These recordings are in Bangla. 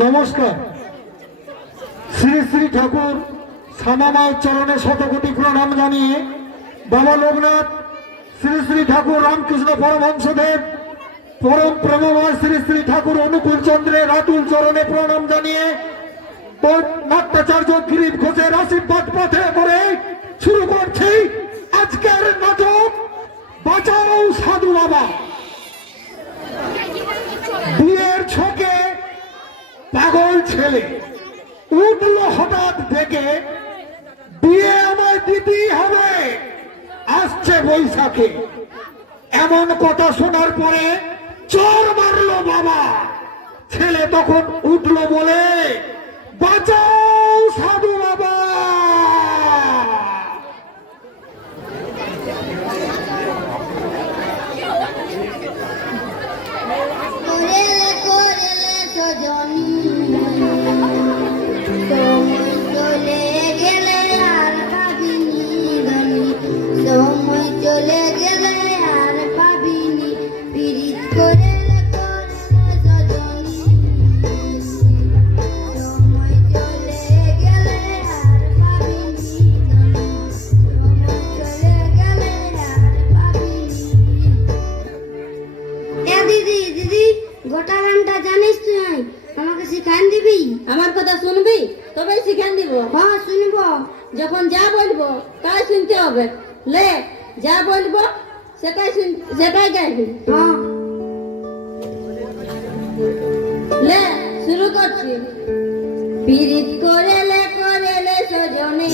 নমস্কার। শ্রী শ্রী ঠাকুর শ্যামামার চরণে শতকোটি প্রণাম জানিয়ে বাবা লোকনাথ শ্রী শ্রী ঠাকুর রামকৃষ্ণ পরমহংসদেব পরম প্রেমময় শ্রী শ্রী ঠাকুর অনুকূল চন্দ্রের আতুল চরণে প্রণাম জানিয়ে নাট্যাচার্য গিরিশ ঘোষের আশীর্বাদ পথে করে শুরু করছি আজকের নাটক বাঁচাও সাধু বাবা। বিয়ের ছকে পাগল ছেলে উঠলো হঠাৎ থেকে, বিয়ে আমায় দিতেই হবে, আসছে বৈশাখে। এমন কথা শোনার পরে চোর মারলো বাবা। ছেলে তখন উঠলো বলে বাঁচাও সাধু বাবা। গোটা গানটা জানিস তুই? আমাকে শিখান দিবি? আমার কথা শুনবি তবেই শিখান দিব। হ্যাঁ শুনব। যখন যা বলবো তাই শুনতে হবে। লে যা বলবো সেটাই গাইবি। হ্যাঁ লে শুরু করছি। পিরিত করেলে সজনে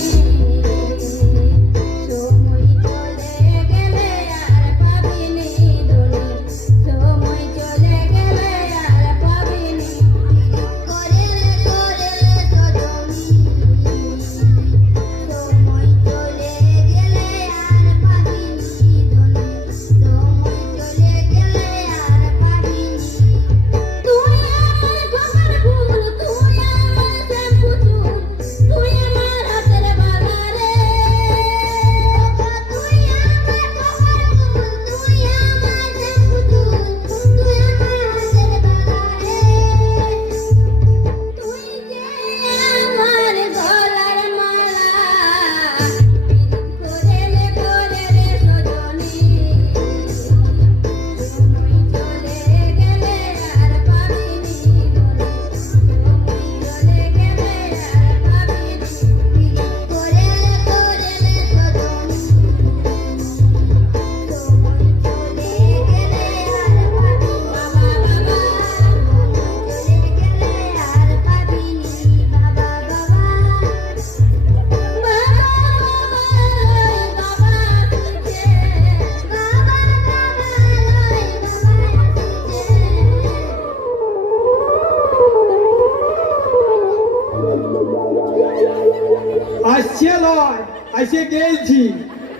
আইসে গেছি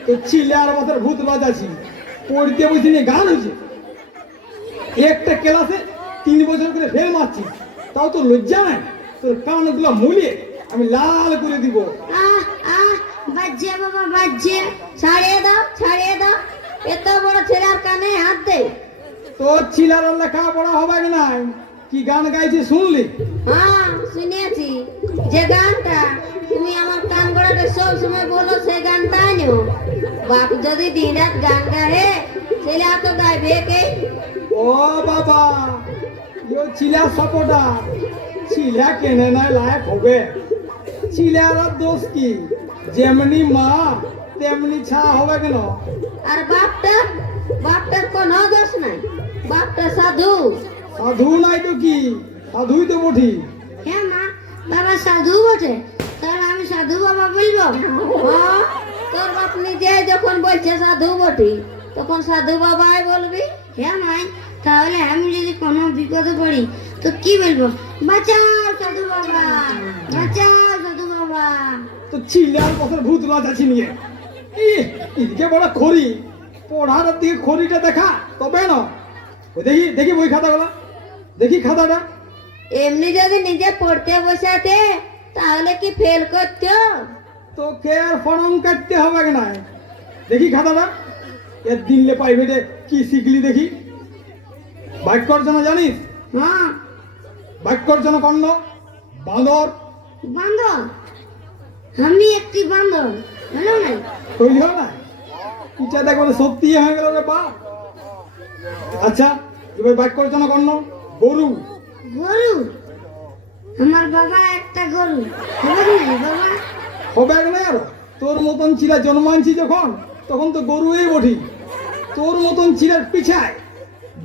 তো চিলার মাথার ভূত বাজাছি পড়তে বসে গান হয়েছে। একটা ক্লাসে 3 বছর করে ফেল মারছি, তাও তো লজ্জা নাই? তোর কানগুলো মুলিয়ে আমি লাল করে দিব। বাজছে বাবা বাজছে। ছাড়িয়ে দাও। এত বড় ছেলের কানে হাত দে। তোর চিলার লেখাপড়া হবে না, কি গান গাইছে শুনলি? হ্যাঁ শুনেছি। যে গানটা তুমি আমার কান গড়াতে সব সময় বলো সে গানটাই নেও। বাপ যদি দিন রাত গান গায়ে ছেলে এত গাইবে কে? ও বাবা, ইও চিলা সাপোর্টা, চিলা কেনে নাই লায়ক হবে। চিলার দোষ কি? যেমনি মা তেমনি ছা হবে কেন? আর বাপটার কোনো দোষ নাই। বাপটা সাধু। সাধু নাই তো কি? সাধুই তো বটি। হ্যাঁ মা, বাবা সাধু বটে, তাহলে আমি সাধু বাবা বলবো? হ্যাঁ, তোর বাপ নিজে যখন বলছে সাধু বটি তখন সাধু বাবাই বলবি। হ্যাঁ মাই, তাহলে আমি যদি কোনো বিপদে পড়ি তো কি বলবো? বাঁচাও সাধু বাবা, বাঁচাও সাধু বাবা। তো চিলার বছর ভূত বাজাচ্ছি নিয়ে এদিকে বড় খড়ি, পড়ার দিকে খড়িটা দেখা তবে না। দেখি দেখি বই খাতাগুলো, দেখি খাতাটা। এমনি যদি নিজে পড়তে বসাতে তাহলে কি ফেল করতো? তোকে আর ফর্ম কাটতে হবে না। দেখি খাতাটা, এর দিনলে প্রাইভেটে কি শিখলি দেখি। বাক্য রচনা জানিস? হ্যাঁ বাক্যর জন্য কর্ণ বাঁদর বান্দর, আমি একটি বান্দর, হলো না? তৈরি হয় না, ইচ্ছা দেখো সত্যি হয়ে গেল রে বাপ। আচ্ছা এবার বাক্যর জন্য কর্ণ গরু গরু, আমার বাবা একটা গরু, হবে না বাবা? হবে না আর তোর মতন চিরা জন্মানছি যখন তখন তো গরুই বঠি। তোর মতন চিরার পিছায়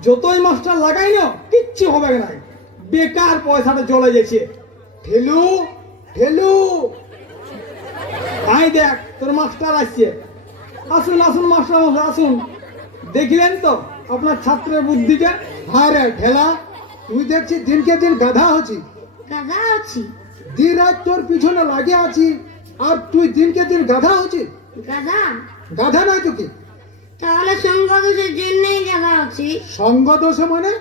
যতই মাস্টার লাগাই না কিচ্ছু হবে না, বেকার পয়সাটা চলে গেছে। ঠেলু ঠেলু, আই দেখ তোর মাস্টার আসছে। আসুন আসুন মাস্টার মশাই আসুন। দেখলেন তো আপনার ছাত্রের বুদ্ধিটা? হ্যাঁ রে ঠেলা, তুই দেখছি দিনকে দিন গাধা হচ্ছি। গাধা আছি? দিন রাত তোর পিছনে লাগে আছি আর তুই দিনকে দিন গাধা হচ্ছিস। গাধা? গাধা নয় তো কি? তাহলে সঙ্গ দোষের জন্যই গাধা আছি। সঙ্গ দোষে মানে?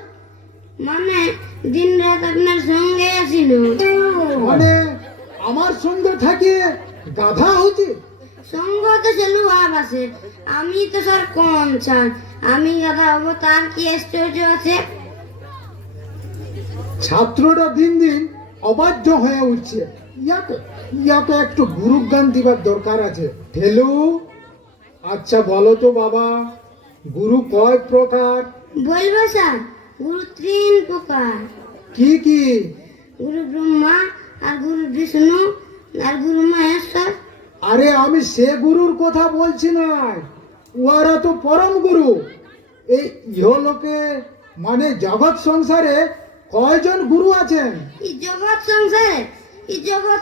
মানে দিন রাত আপনার সঙ্গে আছি না। মানে আমার সঙ্গে থাকে গাধা হচ্ছে? সঙ্গ দোষে লুহাব আছে, আমি তো স্যার কম চান, আমি গাধা হবো তার কি আশ্চর্য আছে? ছাত্ররা দিন দিন অবাধ্য হয়ে উঠছে, ইয়াকে একটু গুরুজ্ঞান দিবার দরকার আছে। ঠেলু, আচ্ছা বলো তো বাবা, গুরু কয় প্রকার? বলবো স্যার, গুরু তিন প্রকার। কি কি? গুরু ব্রহ্মা, আর গুরু বিষ্ণু, আর গুরু মহেশ্বর। আরে আমি সে গুরুর কথা বলছি না, ওরা তো পরম গুরু। এই ইহলোকে মানে জগৎ সংসারে কয়জন গুরু আছেন? এই জগৎ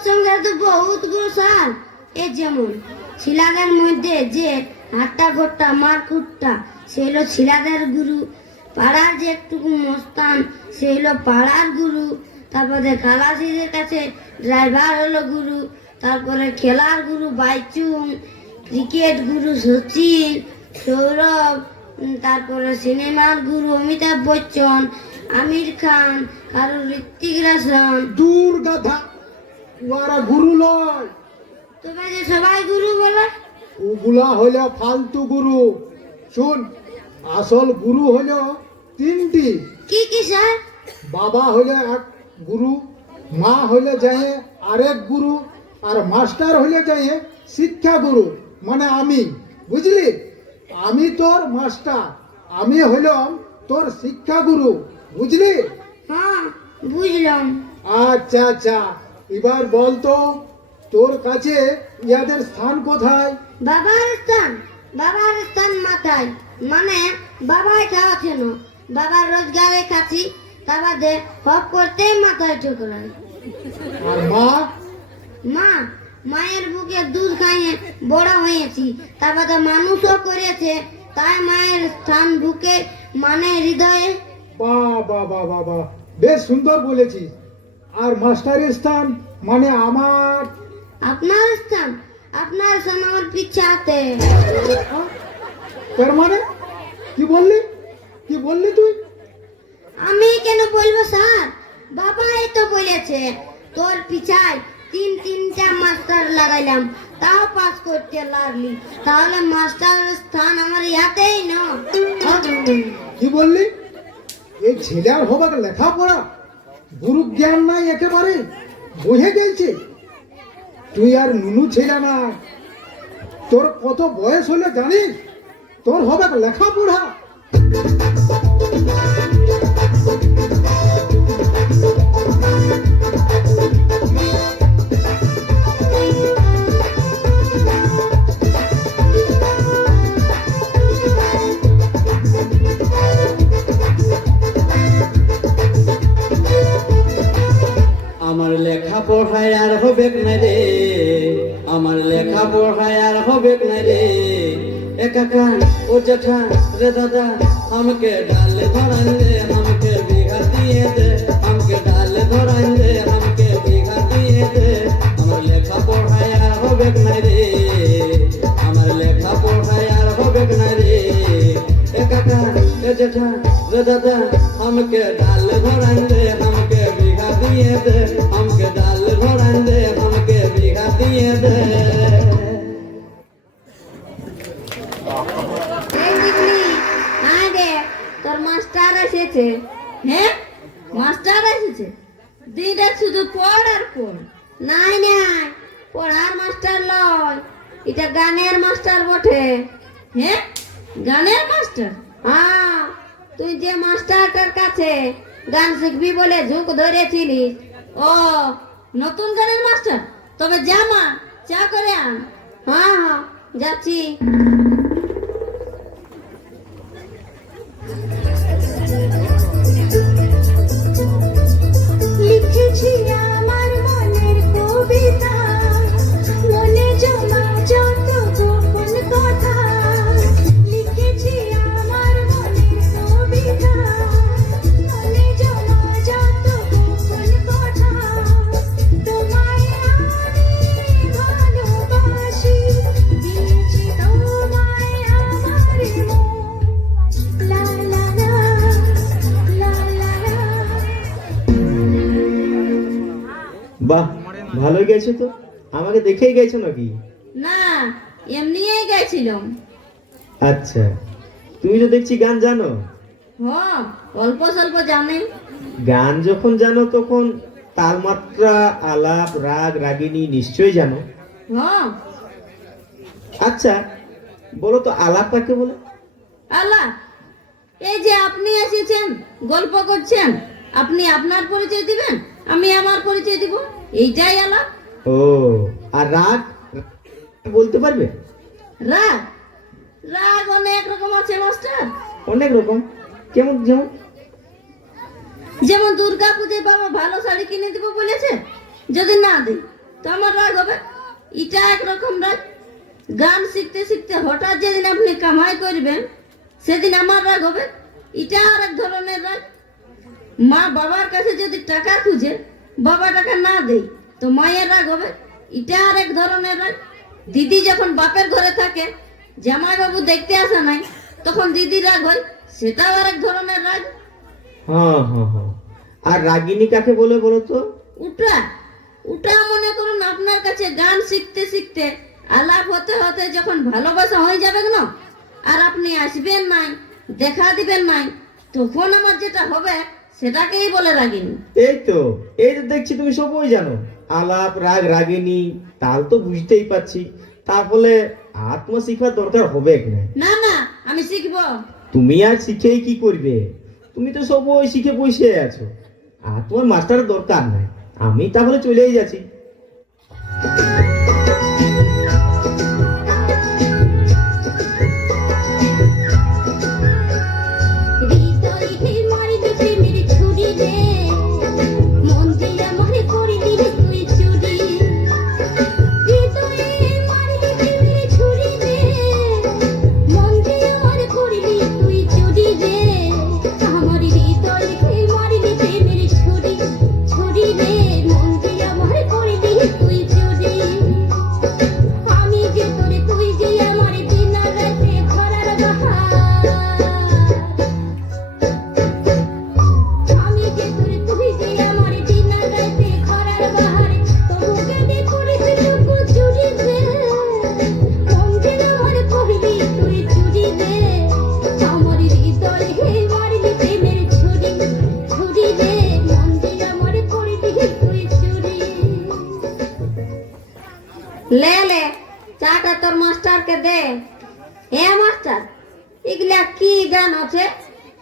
সংসারে তো বহুত গুরু স্যার। এ যেমন ছিলাদের মধ্যে যে হাট্টা গোট্টা মারকুট্টা, সে হলো ছিলাদের গুরু। পাড়ার যে একটুকু মস্তান, সে হলো পাড়ার গুরু। তারপরে খালাসিদের কাছে ড্রাইভার হলো গুরু। তারপরে খেলার গুরু বাইচুং, ক্রিকেট গুরু সচিন, সৌরভ, তারপরে সিনেমার গুরু অমিতাভ বচ্চন, আমির খান, কারো ঋত্বিক রোশন। দূর গাধা, ওরা গুরু নয়। তবে যে সবাই গুরু বলে? ওগুলা হলো ফালতু গুরু। শুন, আসল গুরু হলো তিনটি। কি কি স্যার? বাবা হলো এক গুরু, মা হলে যায় আরেক গুরু, আর মাস্টার হলে যায় শিক্ষা গুরু, মানে আমি। বুঝলি? আমি তোর মাস্টার, আমি হলাম তোর শিক্ষা গুরু। বুঝলি? হ্যাঁ বুঝলাম। আচ্ছা আচ্ছা, এবার বল তো তোর কাছে ইয়াদের স্থান কোথায়? বাবার স্থান মাথায়, মানে বাবাই খাওয়াছে না, বাবার রোজগারে খাচ্ছি, তা বাদে হপ করতে মাথায় ঠোকরায়। আর মা? মায়ের বুকে দুধ খাইয়ে বড় হয়েছি, তা বাদে মানুষও করেছে, তাই মায়ের স্থান বুকে মানে হৃদয়ে। বাহ বাহ বাহ বাহ বাহ, বেশ সুন্দর বলেছিস। আর মাস্টারের স্থান মানে আপনার স্থান আমার পিছাতে। তার মানে কি বললি তুই? আমি কেন বলবো স্যার, বাবাই তো বলেছে। তোর পিছায় তিনটা মাস্টার লাগাইলাম, তাও পাস করতে লাগলি, তাহলে মাস্টারের স্থান আমার ইয়াতেই না। কি বললি? এই ছেলের হবার লেখাপড়া গুরু জ্ঞান নাই একেবারে, বুঝে গেছে। তুই আর নুনু ছেলে না, তোর কত বয়স হলে জানিস? তোর হবে লেখাপড়া। আমার লেখা পড়ায় আর হবে না রে, আমার লেখা পড়ায় আর হবে না রে। এ কাকা ও জ্যাঠা রে দাদা, আমাকে ডালে ধরান দে, আমাকে বিঘা দিয়ে দে, আমাকে ডালে ধরান দে, আমাকে বিঘা দিয়ে দে। আমার লেখা পড়ায় আর হবে না রে, আমার লেখা পড়ায় আর হবে না রে। এ কাকা এ জ্যাঠা রে দাদা, আমাকে ডালে ধরান দে, আমাকে বিঘা দিয়ে দে, আমাকে ডালে ধরান দে, আমাকে বিঘা দিয়ে দে। এই দেখলি, হ্যাঁ দেখ তোর মাস্টার এসেছে। হ্যাঁ মাস্টার এসেছে, দিনরাত শুধু পড় আর পড়। নাই নাই, পড়ার মাস্টার লয়, এটা গানের মাস্টার বটে। হ্যাঁ, গানের মাস্টার? হ্যাঁ, তুই যে মাস্টারটার কাছে গান শিখবি বলে ঝুঁক ধরেছিলিস, ও নতুন গানের মাস্টার? তবে যা মা, চা করে আন। হ্যাঁ হ্যাঁ, যাচ্ছি। লিখেছি আমার মনের কবিতা, মনে জমা যত গোপন কথা। লিখেছি আমার মনের কবিতা, মনে জমা যত গোপন কথা। তোমায় আমি ভালোবাসি, দিয়েছি তোমায় আমার মন। লা লা লা, লা লা লা। বাহ, ভালোই গেছো তো। আমাকে দেখেই গেছো নাকি? না, এমনিই গেছিলাম। আচ্ছা, তুমি তো দেখছি গান জানো। হ্যাঁ, অল্প স্বল্প জানি। গান যখন জানো তখন তালমাত্রা, আলাপ, রাগ, রাগিনী নিশ্চয়ই জানো। হ্যাঁ। আচ্ছা, বলো তো আলাপ কাকে বলে? আল্লাহ, এই যে আপনি এসেছেন, গল্প করছেন, আপনি আপনার পরিচয় দিবেন, আমি আমার পরিচয় দিব, এইটাই আলাপ। ও, আর রাগ বলতে পারবে? রাগ? রাগ অনেক রকম আছে মাস্টার। অনেক রকম। কেমন? যেমন? যেমন দুর্গা পূজায় বাবা ভালো শাড়ি কিনে দিব বলেছে, যদি না দিই তো আমার রাগ হবে, এটা একরকম রাগ। গান শিখতে শিখতে হঠাৎ যেদিন আপনি কামাই করবেন সেদিন আমার রাগ হবে, এটা আর এক ধরনের রাগ। মা বাবার কাছে যদি টাকা খুঁজে বাবা টাকা না দেয় তো মায়ের রাগ হবে, এটা আর এক ধরনের রাগ। দিদি যখন বাপের ঘরে থাকে, জামাইবাবু দেখতে আসে নাই, তখন দিদির রাগ হয়, সেটাও আর এক ধরনের রাগ। হ্যাঁ হ্যাঁ হ্যাঁ। আর রাগিনী কাকে বলে বলো তো? উটা উটা মনে করুন আপনার কাছে গান শিখতে শিখতে আলাপ হতে হতে যখন ভালোবাসা হয়ে যাবে না, আর আপনি আসবেন নাই, দেখা দিবেন নাই, তখন আমার যেটা হবে সেটাকেই বলে রাগিনী। এই তো দেখছি তুমি সবই জানো। আলাপ, রাগ, রাগিনী, তাল তো বুঝতেই পারছি। তাহলে আত্ম শিখার দরকার হবে না? না না, আমি শিখবো। তুমি আর শিখেই কি করবে? তুমি তো সবই শিখে বসে আছো, আর তোমার মাস্টারের দরকার নাই। আমি তাহলে চলেই যাচ্ছি। হৃদয় হে মারিলি প্রেমের ছুরি রে, মন যে আমার করিলি রে তুই চুরি। হৃদয় হে মারিলি প্রেমের ছুরি রে, মন যে আমার করিলি তুই চুরি রে। আমার হৃদয় হে মারিলি প্রেমের ছুরি, ছুরি রে, মন যে আমার করিলি তুই চুরি। আমি যে তোরে, তুই যে আমার দিন রাতে ভরার বাহার। আমি যে তোরে, তুই যে আমার দিন রাতে ভরার বাহার। তবু কেঁদে করেছি টুকু চুরি রে, মন যে আমার করিলি তুই চুরি রে। আমার হৃদয় হে মারিলি প্রেমের ছুরি, ছুরি রে, মন যে আমার করিলি তুই চুরি। লে লে, চাটা তোর মাস্টারকে দে। হে মাস্টার, এগুলা কি গান আছে?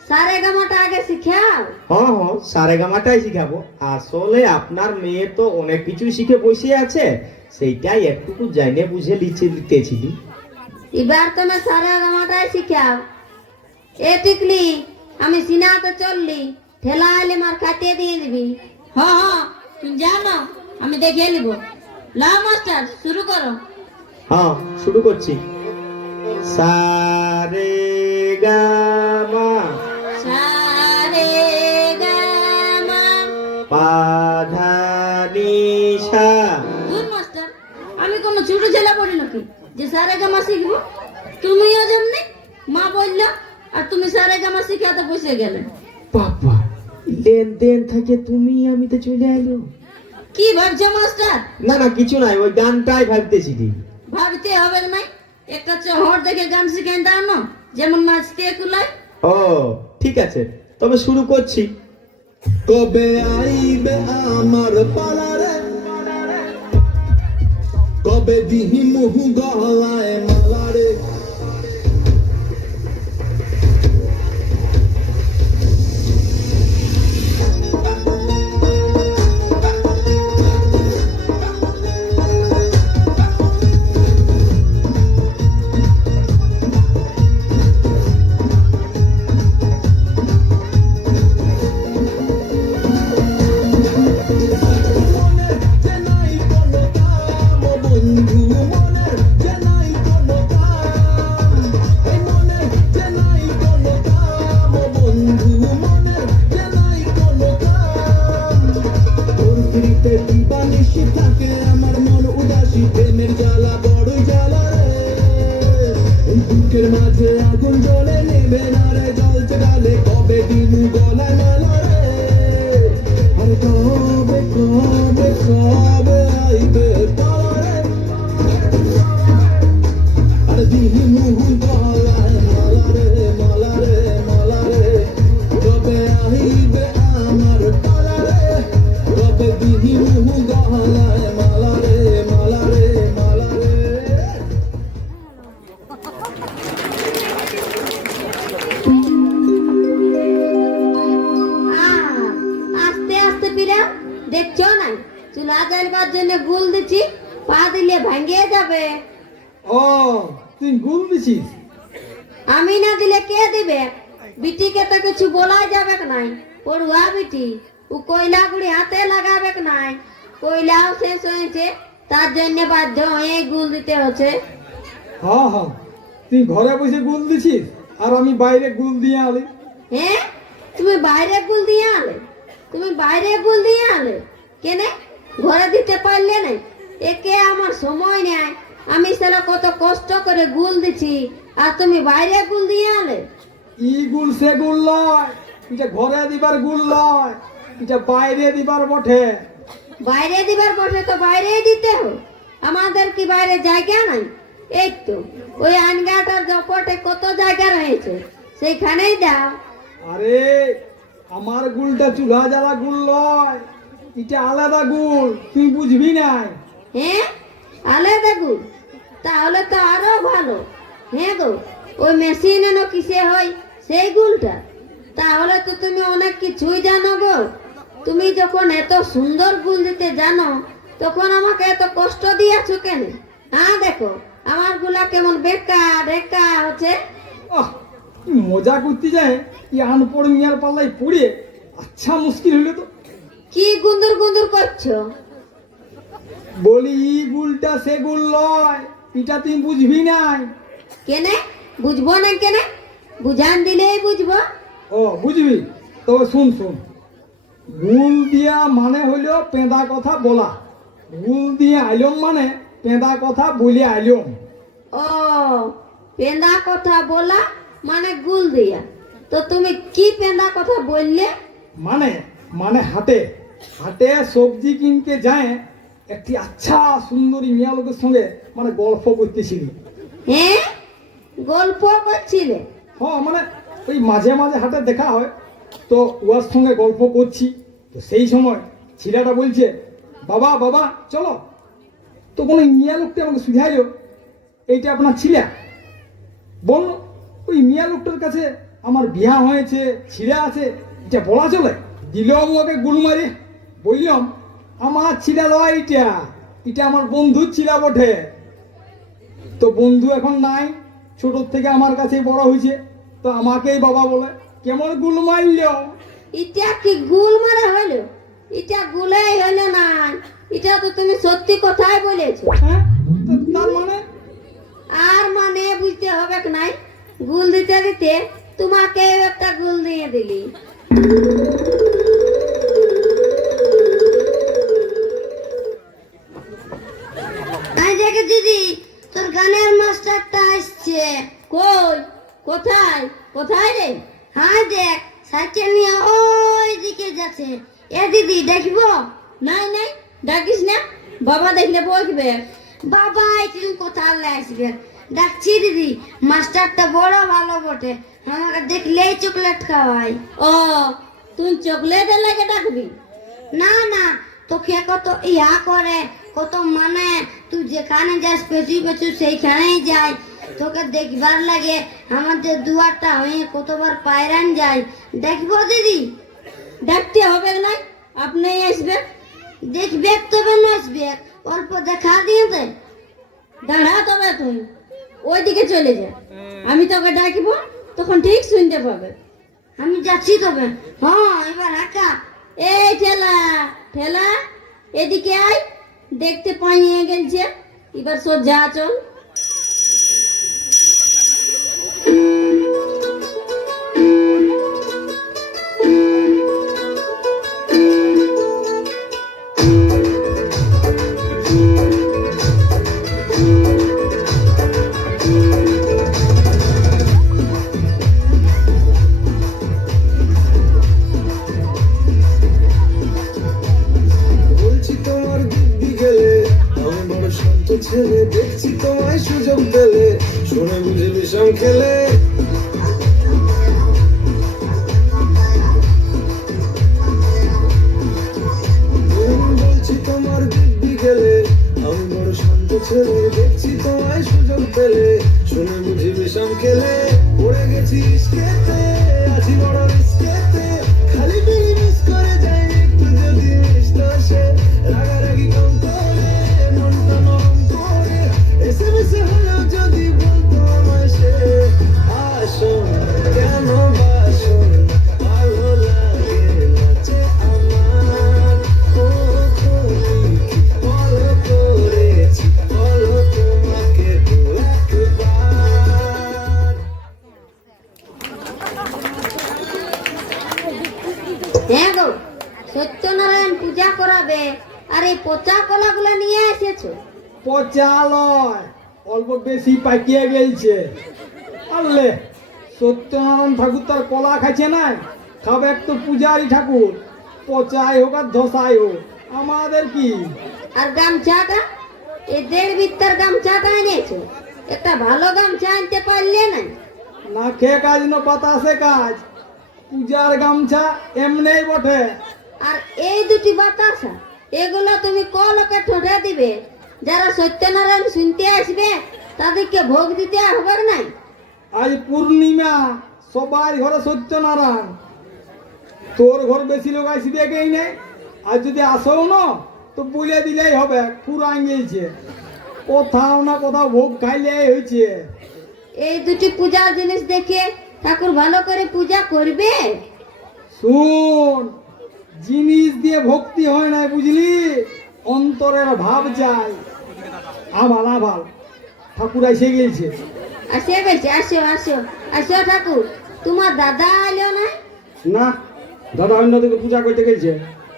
সারে গামাটা আগে শিখাও। হ্যাঁ হ্যাঁ, সারেগামাটাই শিখাবো। আসলে আপনার মেয়ে তো অনেক কিছুই শিখে বসে আছে, সেইটাই একটুকু জানে বুঝে লিখতেছিলি। এবার তুমি সারে গামাটাই শিখাও। এ টিকলি, আমি সিনাতে চললি, ঠেলা এলে মার কাটিয়ে দিয়ে দিবি। হ্যাঁ হ্যাঁ, তুমি জানো, আমি দেখে নিব। লাও মাস্টার, শুরু করো। হ্যাঁ, শুরু করছি। সারে গামা সারে গামা পাধা নিশা। দূর মাস্টার, আমি কোনো ছোট ছেলে পড়ি নাকি যে সারে গামা শিখবো? তুমিও যেমনি মা বলল, আর তুমি সারে গামা শিখাতে বসে গেলে। বাবা, লেনদেন থাকে তুমি আমি তো চলে আইলো। কি ভাবছো মাস্টার? না না, কিছু নাই, ওই গানটাই ভাবতেছিলি। ভাবতে হবে নাই, একটা চহর দেখে গান শিখাই দাও না, যেমন নাচতে কুলায়। ও ঠিক আছে, তবে শুরু করছি। কবে আইবে আমার পালারে, কবে দিহি মুহু গলায় মালারে। মনের যে নাই কোনো কাম ও বন্ধু, মনের যে নাই কোনো কাম, এই মনের যে নাই কোনো কাম ও বন্ধু, মনের যে নাই কোনো কাম। তোর স্মৃতিতে দিবানিশি থাকে আমার মন উদাসী, প্রেমের জ্বালা বড়ই জ্বালা রে। এই বুকের মাঝে আগুন জ্বলে নেবে না রে, জ্বলছে ডালে কবে দিন গলায় মালা রে। আর কবে কবে কবে আইবে পালারে, আর দিহি মুহু গলায় মালারে মালারে মালারে। কবে আইবে আমার পালারে, কবে দিহি মুহু গলায় মালারে মালারে মালারে। আস্তে আস্তে পিরা, দেখছো না চুলা জ্বালবার জন্য গুল দিচ্ছি, পা দিলে ভাঙিয়ে যাবে। ও তুই গুল দিছিস? আমি না দিলে কে দিবে? বিটিকে তো কিছু বলা যাবে নাই, পড়ুয়া বিটি, ও কয়লা গুড়ি হাতে লাগাবে নাই, কয়লাও শেষ হয়েছে, তার জন্য বাধ্য হয়ে গুল দিতে হচ্ছে। হ্যাঁ হ্যাঁ, তুই ঘরে বসে গুল দিছিস আর আমি বাইরে গুল দিয়ে আলি। হ্যাঁ, তুমি বাইরে গুল দিয়ে আলে? তুমি বাইরে গুল দিয়ে আলে কেনে? ঘরে দিতে পারলে না? একে আমার সময় নেই, আমি সেটা কত কষ্ট করে গুল দিছি, আর তুমি বাইরে গুল দিয়ে আলে? ই গুল সে গুল লয়, এটা ঘরে দিবার গুল লয়, এটা বাইরে দিবার বটে। বাইরে দিবার বসে তো বাইরে দিতে হো, আমাদের কি বাইরে জায়গা নাই? এই তো ওই আনগাটার জপটে কত জায়গা রয়েছে, সেইখানেই দাও। আরে আমার গুলটা চুলা জ্বালা গুল লয়, এটা আলাদা গুল, তুই বুঝবি নাই। হ্যাঁ, আলাদা গুল? তাহলে তো আরো ভালো। হ্যাঁ গো, ওই মেশিন এনো কিসে হয় সেই গুলটা? তাহলে তো তুমি অনেক কিছুই জানো গো। তুমি যখন এত সুন্দর গুল দিতে জানো, তখন আমাকে এত কষ্ট দিয়েছো কেন? হ্যাঁ দেখো আমার গুলা কেমন বেকার বেকার হচ্ছে। আহ, মজা করতে যায়, ই আনপড় মিয়ার পাল্লাই পড়ে আচ্ছা মুশকিল হইলো তো। কি গুন্দুর গুন্দুর করছো? বলি ই গুলটা সে গুল লয়, এটা তুই বুঝবি নাই। কেনে বুঝবো না? কেনে বুঝান দিলেই বুঝবো। ও বুঝবি, তবে শুন শুন, গুল দিয়া মানে হইল পেঁদা কথা বলা, গুল দিয়ে আইলম মানে পেঁদা কথা বলে আইলম। ও, পেঁদা কথা বলা মানে গুল দিয়া। তো তুমি কি পেঁদা কথা বললে? মানে মানে হাটে হাটে সবজি কিনতে যায় একটি আচ্ছা সুন্দরী মেয়া লোকের সঙ্গে মানে গল্প করতেছিলি। হ্যাঁ, গল্প করছিলে? হ্যাঁ মানে ওই মাঝে মাঝে হাটে দেখা হয়, তো ওর সঙ্গে গল্প করছি, তো সেই সময় ছেলেটা বলছে, বাবা বাবা চলো। তখন ওই মিয়া লোকটা আমাকে শুধাইলো, এইটা আপনার ছিলা? বললো, ওই মিয়া লোকটার কাছে আমার বিয়া হয়েছে, ছিলা আছে, এটা বলা চলে? দিলাম ওকে গুলমারি, বললাম আমার ছিলা লয়, এটা এটা আমার বন্ধুর ছিলা বটে। তো বন্ধু এখন নাই, ছোটোর থেকে আমার কাছেই বড় হয়েছে, তো আমাকেই বাবা বলে। কেমন গুল মারল? এটা কি গুল মারা হইলো? এটা গুলাই হইলো না, এটা তো তুমি সত্যি কথাই বলেছো। হ্যাঁ, তো তার মানে? আর মানে বুঝতে হবে নাই, গুল দিতে দিতে তোমাকে একটা গুল দিয়ে দিলি। আই দেখে দিদি, তোর গানের মাস্টারটা আসছে। কই? কোথায় কোথায় রে? হ্যাঁ দেখ, সাইকেল নিয়ে ওই দিকে যাচ্ছে। এ দিদি দেখবো? নাই নাই, ডাকিস না, বাবা দেখলে বকবে। বাবা তুমি কোথাও আসবে? ডাকছি দিদি, মাস্টারটা বড় ভালো বটে, আমাকে দেখলেই চকলেট খাওয়াই। ও, তুই চকলেটের লাগে ডাকবি? না না, তোকে কত ইয়া করে, কত মানে, তুই যেখানে যাস পেছু পেছু সেইখানেই যাই। তোকে দেখবার লাগে আমাদের দুয়ারটা হয়ে কতবার পায়রান যায়। দেখবো দিদি? ডাকতে হবে না, আপনি আসবে। দেখবে তবে নাচবে, অল্প দেখা দিয়ে দে। দাঁড়া তবে তুই ওইদিকে চলে যা, আমি তোকে ডাকবো, তখন ঠিক শুনতে পাবে। আমি যাচ্ছি তবে। হ্যাঁ, এবার একা। এই ঠেলা ঠেলা, এদিকে আয়, দেখতে পাইয়ে গেছে, এবার সোজা চল। বলছি তোমার দিব্যি গেলে আমি বড় শান্ত ছেলে, দেখছি তোমায় সুযোগ পেলে শুনে বুঝে বিষম খেলে। বলছি তোমার দিব্যি গেলে আমি বড় শান্ত ছেলে, দেখছি তোমায় সুযোগ পেলে শুনে বুঝি বিষম খেলে। পড়ে গেছি রিস্কেতে, আছি বড় রিস্কেতে, খালি বিলি মিস করে যাই একটু যদি মিশতে আসে। রাগারাগি কম করে, মনটা নরম করে, SMS হলেও যদি বলতো আমায় সে। আসুন কেন বাসুন, ভালো লাগে নাচে আমার। ও খুনি কি বলো করেছি, বলো তোমাকে দু একবার। হ্যাঁ গো, সত্যনারায়ণ পূজা করাবে, আর এই পচা কলাগুলো নিয়ে এসেছো। পচা লয়, অল্প বেশি পাকিয়ে গেছে। আনলে সত্যনারায়ণ ঠাকুর তার কলা খাইছে না, খাবে একটু পূজারি ঠাকুর, পচাই হোক আর ধসাই হোক, আমাদের কি? আর গামছাটা, এই 1.5 বিত্তার গামছাটা এনেছো, একটা ভালো গামছা আনতে পারলে না? না খেয়ে কাজ না বাতাসে কাজ, পূজার গামছা এমনি বটে। আর এই দুটি বাতাসা, এগুলো তুমি ক লোকে ঠোঁটে দিবে? যারা সত্যনারায়ণ শুনতে আসবে তাদেরকে ভোগ দিতে হবে নাই? আজ পূর্ণিমা, সবার ঘরে সত্যনারায়ণ, তোর ঘর বেশি লোক আসবে কেই নেই। আর যদি আসো না তো বলে দিলেই হবে, পুরান গেছে, কোথাও না কোথাও ভোগ খাইলে হয়েছে। এই দুটি পূজার জিনিস দেখে ঠাকুর ভালো করে পূজা করবে? শুন, জিনিস দিয়ে ভক্তি হয় না, বুঝলি, অন্তরের ভাব যায়। আভাল আভাল, ঠাকুর এসে গেছে। আসে গেছে, আসো আসো আসো ঠাকুর। তোমার দাদা এলো না? না, দাদা অন্যদিকে পূজা করতে গেছে,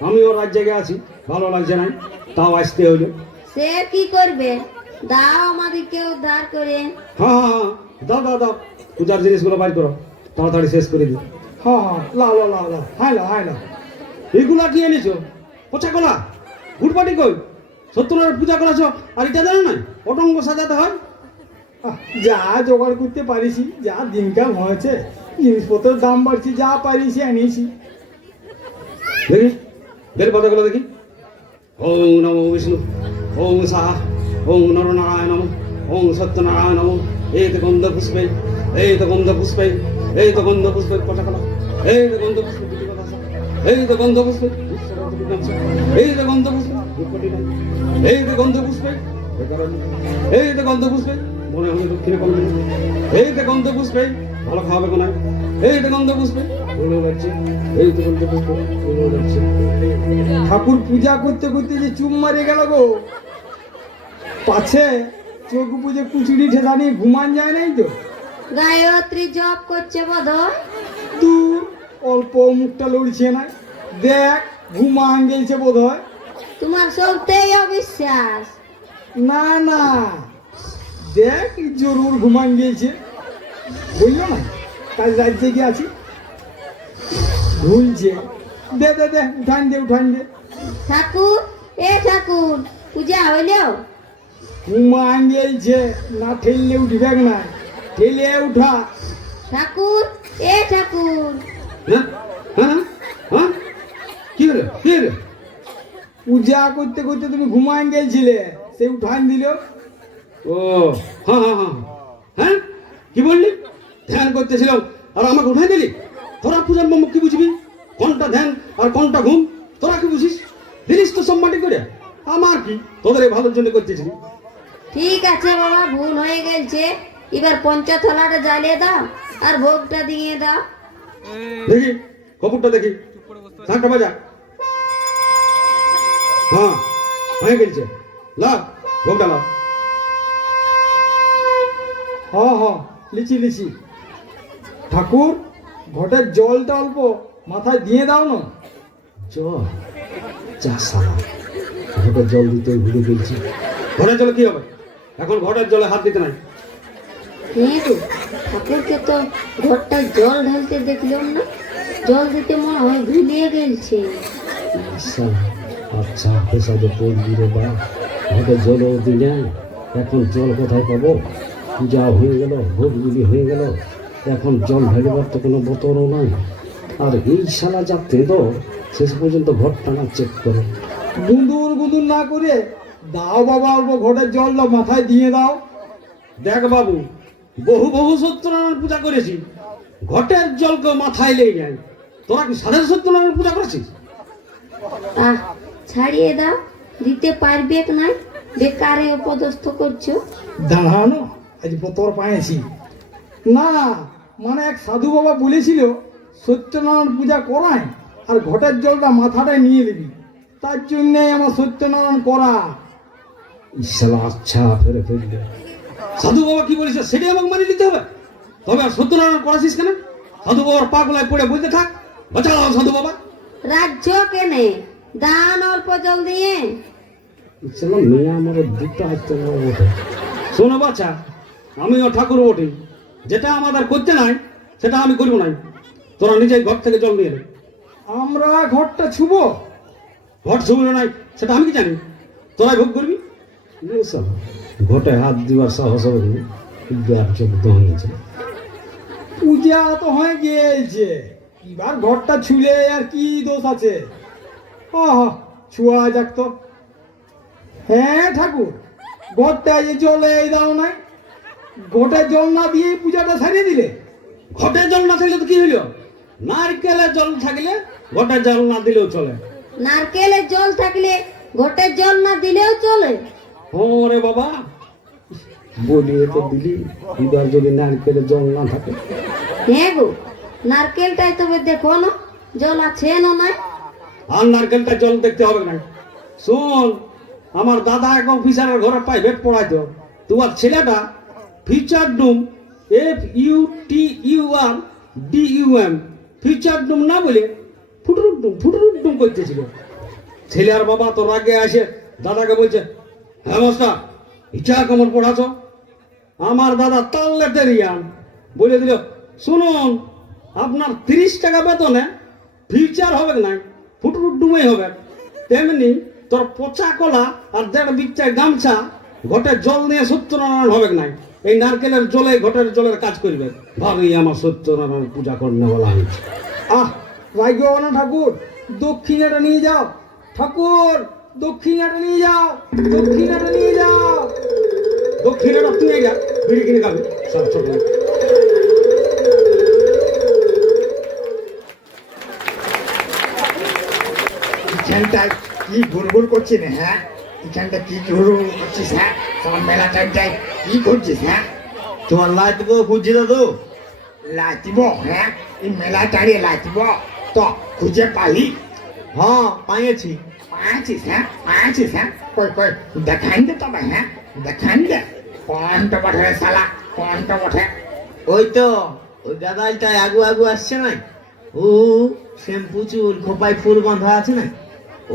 আমি ওর রাজ্যে আছি, ভালো লাগছে না, তাও আসতে হইলো। সে কি করবে, দাও আমাদেরকে উদ্ধার করে। হ্যাঁ হ্যাঁ হ্যাঁ, দাও দাও দাও, পূজার জিনিসগুলো বাইর করো, তাড়াতাড়ি শেষ করে দিও। হ্যাঁ হ্যাঁ, লাও লাও লাও লাও, হাই লাও হাই লাও। এইগুলা কি এনেছো? পচা কলা, গুড়পাটি কই? সত্যনারায়ণ পূজা করেছো আর এটা জানো না পটঙ্গ সাজাতে হয়? আহ, যা জোগাড় করতে পারিছি, যা দিনকাল হয়েছে, জিনিসপত্রের দাম বাড়ছে, যা পারিছি আনিয়েছি। দেখি দেখি পাতাগুলো দেখি। ওং নমো বিষ্ণু, ওং সাহা, ওং নরনারায়ণ নম, ওং সত্যনারায়ণ নম। এই তো গন্ধ পুষ্পে, এই তো গন্ধ পুষ্পে, এই তো গন্ধ পুষ্পে পচা কলা, এই তো গন্ধ পুষ্পে বিধি কথা, এই তো গন্ধ পুষ্পে এই তো গন্ধ পুষ্পে গুড়পাটি নাই, এই তো গন্ধ পুষ্পে এই তো গন্ধ পুষ্পে মনে হলে দক্ষিণে কম, এই তো গন্ধ পুষ্পে ভালো খাওয়াবে কোন, এই তো গন্ধ পুষ্পে ভালো লাগছে, এই তো গন্ধ পুষ্পে ভালো লাগছে। ঠাকুর পূজা করতে করতে যে চুপ মারে গেল গো, পাছে চোখ বুঝে কুচুরি ঠেলা নিয়ে ঘুমান যায় নাই তো। গায়ত্রী জপ করছে বোধহয়। দূর, অল্প মুখটা লড়ছে না, দেখ ঘুমান গেছে বোধ হয়। তোমার সবটাই অবিশ্বাস। না না, দেখ জরুর ঘুমান গিয়েছে, বললো না কাল রাজ্যে গিয়ে আছি, ভুলছে। দে দে দে, উঠান দে উঠান দে। ঠাকুর, এ ঠাকুর, পূজা হইল? ঘুমান গিয়েছে, না ঠেললে উঠবে না, ঠেলে উঠা। ঠাকুর, এ ঠাকুর। হ্যাঁ হ্যাঁ, হ্যাঁ কি হলো কি হলো? পূজা করতে করতে তুমি ঘুমাইন গেছিলে, সে উঠান দিল। ও হ্যাঁ হ্যাঁ হ্যাঁ হ্যাঁ কি বললি? ধ্যান করতেছিলাম আর আমাকে উঠাই দিলি? তোরা পূজার মামা কি বুঝবি? কোনটা ধ্যান আর কোনটা ঘুম তোরা কি বুঝিস? দিলিস তো সব মাটি করে। আমার কি, তোদের এই ভালোর জন্য করতেছিলি। ঠিক আছে বাবা, ভুল হয়ে গেছে। এবার পঞ্চথলাটা জ্বালিয়ে দাও আর ভোগটা দিয়ে দাও। দেখি কপুরটা দেখি, শাঁখটা বাজা। হ্যাঁ হয়ে গেছে, লাও ভোগটা লাও। হ্যাঁ হ্যাঁ, লিচি লিচি। ঠাকুর, ঘটের জলটা অল্প মাথায় দিয়ে দাও না। জল? যা সালা, ঘটের জল দিতে ভুলে গেছি। ঘটের জলে কি হবে? এখন ঘটের জলে হাত দিতে নাই। হ্যাঁ গো, ঠাকুরকে তো ঘরটা জল ঢালতে দেখলাম না, জল দিতে মনে হয় ভুলিয়ে গেছে। সালা, আচ্ছা পেশাতে পড়বি রে বা। ঘটের জলও দিলে, এখন জল কোথায় পাবো? পূজা হয়ে গেল, ভোগগুলি হয়ে গেল, এখন জল ঢালিবার তো কোনো বোতলও নাই। আর এই শালা যাতে তো শেষ পর্যন্ত ঘর টানা চেক করে। গুঁদুর গুঁদুর না করে দাও বাবা, অল্প ঘটের জলটা মাথায় দিয়ে দাও। দেখ বাবু, বহু বহু সত্যনারায়ণ পূজা করেছি, ঘটের জলকে মাথায় লেগে যায়। তোরা কি সাধারণ সত্যনারায়ণ পূজা করেছিস? আহ, ছাড়িয়ে দাও, দিতে পারবে না, বেকারে অপদস্থ করছো। দাঁড়ানো, আজ বোতর পাইছি না। মানে এক সাধু বাবা বলেছিল সত্যনারায়ণ পূজা করায় আর ঘটের জলটা মাথাটায় নিয়ে নিবি, তার জন্যে আমার সত্যনারায়ণ করা। শালা আচ্ছা ফেরে ফেললে। সাধু বাবা কি বলেছে সেটাই আমাকে মানে নিতে হবে। তবে আর সত্যনারায়ণ করাছিস কেন? সাধু বাবার পা গোলায় পড়ে বলতে থাক, বাঁচাও সাধু বাবা। রাজ্য কেনে দান অল্প জল দিয়ে। চলো মেয়ে আমার দুটো হাতে বটে। শোনো বাচ্চা, আমিও ঠাকুর বটে, যেটা আমাদের করতে নাই সেটা আমি করবো নাই। তোরা নিজেই ঘর থেকে জল নিয়ে নে। আমরা ঘরটা ছুবো? ঘর ছুবলো নাই সেটা আমি কি জানি? তোরাই ভোগ করবি। ঘটে হাত দিবার সাহস হবে না, চোদ্দ হয়েছে। পূজা তো হয়ে গিয়েছে, এবার ঘরটা ছুলে আর কি দোষ আছে? ছুয়া যাক তো। হ্যাঁ ঠাকুর, ঘরটা যে জলে দাও নাই, ঘটে জল না দিয়ে পূজাটা সারিয়ে দিলে। ঘটে জল না থাকলে তো কি হইল? নারকেলের জল থাকলে ঘটে জল না দিলেও চলে। নারকেলের জল থাকলে ঘটের জল না দিলেও চলে। ওরে বাবা, বলিয়ে তো দিলি, এবার যদি নারকেলের জল না থাকে। হ্যাঁ গো, নারকেলটাই তবে দেখো না, জল আছে না নাই। আর নারকেলটা জল দেখতে হবে না। শোন, আমার দাদা এক অফিসারের ঘরে প্রাইভেট পড়াইতো। তোমার ছেলেটা ফিচার ডুম, FUTURDUM, ফিচার ডুম না বলে ফুটুরুট ডুম করতেছিল। ছেলে আর বাবা তো রাগে আসে দাদাকে বলছে, হ্যাঁ মাস্টার, ইচ্ছা কেমন পড়াছো? আমার দাদা তাল্লে টেরিয়ান বলে দিল, শুনুন, আপনার 30 টাকা বেতনে ফিচার হবে না, ফুটুরুট ডুমেই হবে। তেমনি তোর পচা কলা আর 1.5 বিচ্ছায় গামছা ঘটের জল নিয়ে সত্যনারায়ণ হবে না। এই নারকেলের জলে ঘটের জলের কাজ করবে। ভাবি আমার সত্যনারায়ণ পূজা করতে বলা হয়েছে। রাগিও না ঠাকুর, দক্ষিণাটা নিয়ে যাও। ঠাকুর, দক্ষিণাটা নিয়ে যাও, দক্ষিণাটা নিয়ে যাও। দক্ষিণেটা তুই যা, বিড়ি কিনে খাবি সব ছোট। এখানটায় কি ঘুরঘুর করছিস? হ্যাঁ, এখানটা কি ঘুরঘুর করছিস? হ্যাঁ, তোমার মেলা টাইমটায় কি করছিস? হ্যাঁ, তোমার লাইটবো খুঁজছি দাদু। লাচিব? হ্যাঁ, এই মেলা টাড়িয়ে লাচিব তো খুঁজে পালি? হ্যাঁ পাইছি। পাঁচিস? হ্যাঁ পাঁচিস? হ্যাঁ, কই কই দেখান দে তবে। হ্যাঁ দেখান দে, কোনটা বটে রে শালা, কোনটা বটে? ওই তো ওই গাদালটায় আগু আগু আসছে না, ও শ্যাম্পু চুল খোপায় ফুল বাঁধা আছে না,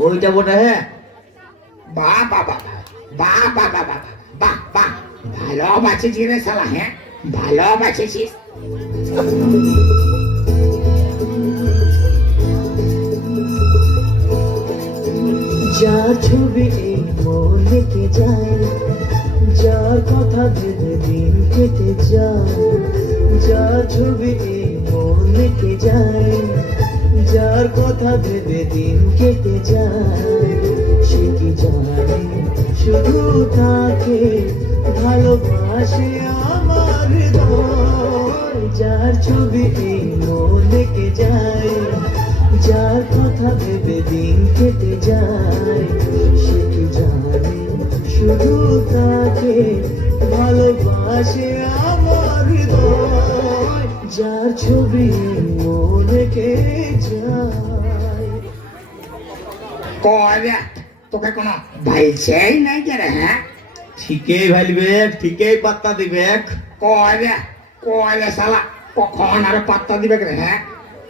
ওইটা বটে। হ্যাঁ, বাহ বাহ বাহ বাহ বাহ বাহ বাহ বাহ বাহ, ভালো বাঁচেছিস রে শালা। হ্যাঁ, ভালো বাঁচেছিস। যার ছবি এই মনেতে যায়, যার কথা ভেবে দিন কেটে যায়, যার ছবি এই মনেতে যায়, যার কথা ভেবে দিন কেটে যায় সে কি জানে শুধু তাকে ভালোবাসে আমার হৃদয় যার ছবি এই মন লেগে যায় যার কথা ভেবে দিন কেটে যায় সে কি জানে শুধু তাকে ভালোবাসে আমার হৃদয় যার ছবি মনে কে যায় কয়রে তোকে কোনো ভাইছেই নাই কে রে হ্যাঁ ঠিকই ভাইলবে ঠিকই পাত্তা দিবে কয়রে কয়রে শালা কখন আর পাত্তা দিবে রে হ্যাঁ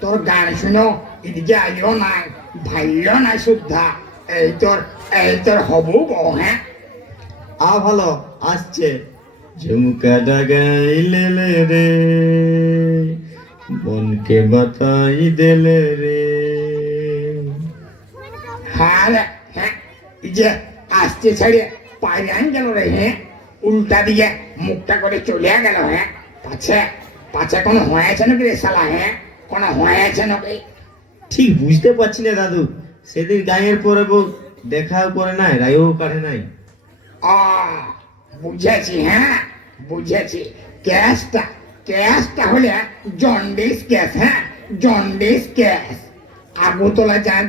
তোর গান শুনো এদিকে আইও নাই ভাইও নাই শুদ্ধা এই তোর হবু বউ হ্যাঁ ভালো আসছে ঝুমকাটা গাইলে রে মনকে বাতাই দিলে রে হ্যাঁ রে হ্যাঁ এই যে আসতে ছেড়ে পাইরান গেল রে হ্যাঁ উল্টা দিকে মুখটা করে চলে গেল হ্যাঁ পাছে পাছে কোনো হয়েছে নাকি রে শালা হ্যাঁ কোনো হয়েছে নাকি ঠিক বুঝতে পারছি না দাদু সেদিন গায়ের পরে বউ দেখাও করে নাই রায়ও কাটে নাই বুঝেছি হ্যাঁ বুঝেছি ক্যাশটা হলে জন্ডিস ক্যাশ হ্যাঁ জন্ডিস ক্যাশ আগরতলা যায়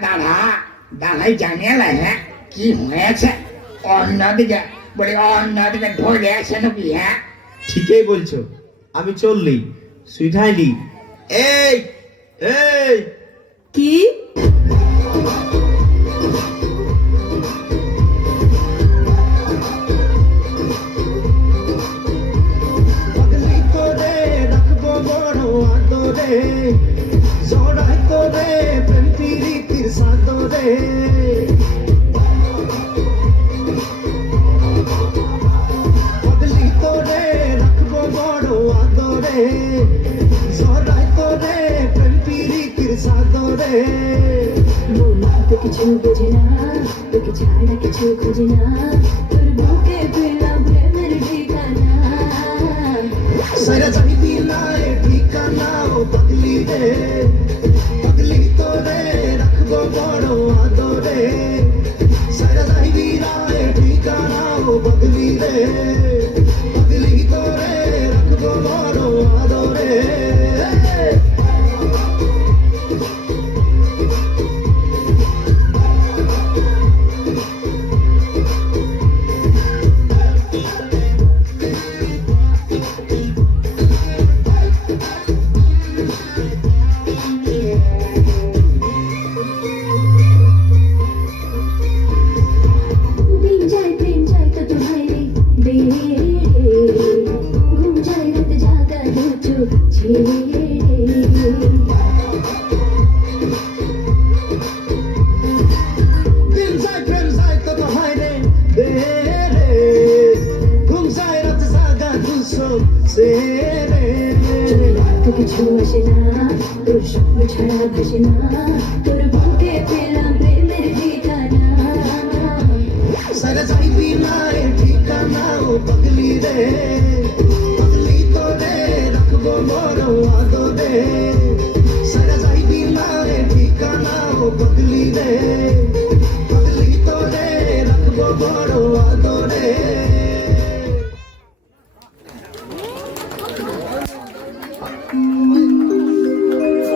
দাঁড়াই জানিয়ে হ্যাঁ কি হয়েছে অন্যদিকে বলি অন্যদিকে ধরে আছে নাকি হ্যাঁ ঠিকই বলছো আমি চললি সুইঠাইলি এই এই কি পাগলি করে রাখবো বড় আদরে জড়াই করে প্রেম প্রীতির সাদরে পাগলি করে রাখবো বড় আদরে জড়াই করে প্রেম প্রীতির সাদরে তো কিছু বুঝি না তোকে ছাড়া কিছু খুঁজি না তোর বুকে পেলাম প্রেমের ঠিকানা সারা চাইবি না ঠিকানা ও পাগলি রে পাগলি তোরে রাখবো বড় আদরে সারা চাইবি না ঠিকানা ও পাগলি রে পাগলি তোরে রাখবো বড় আদরে दिन जाए प्रेम जाए तो तुम्हारे बेड़े घूम जाए रात जागा दो छेड़े দিন যায় প্রেম যায় তো তোমারে বেরে ঘুম যায় রাত জাগা দুসো সেরে তো কিছু আসে না তোর স্বপ্ন ছাড়া ভাসে না তোর বুকে পেলাম প্রেমের ঠিকানা সারা চাইবি না ঠিকানা ও পাগলি রে পাগলি তোরে রাখবো বড় আদরে সারা চাইবি না ঠিকানা ও পাগলি রে পাগলি তোরে রাখবো বড় আদরে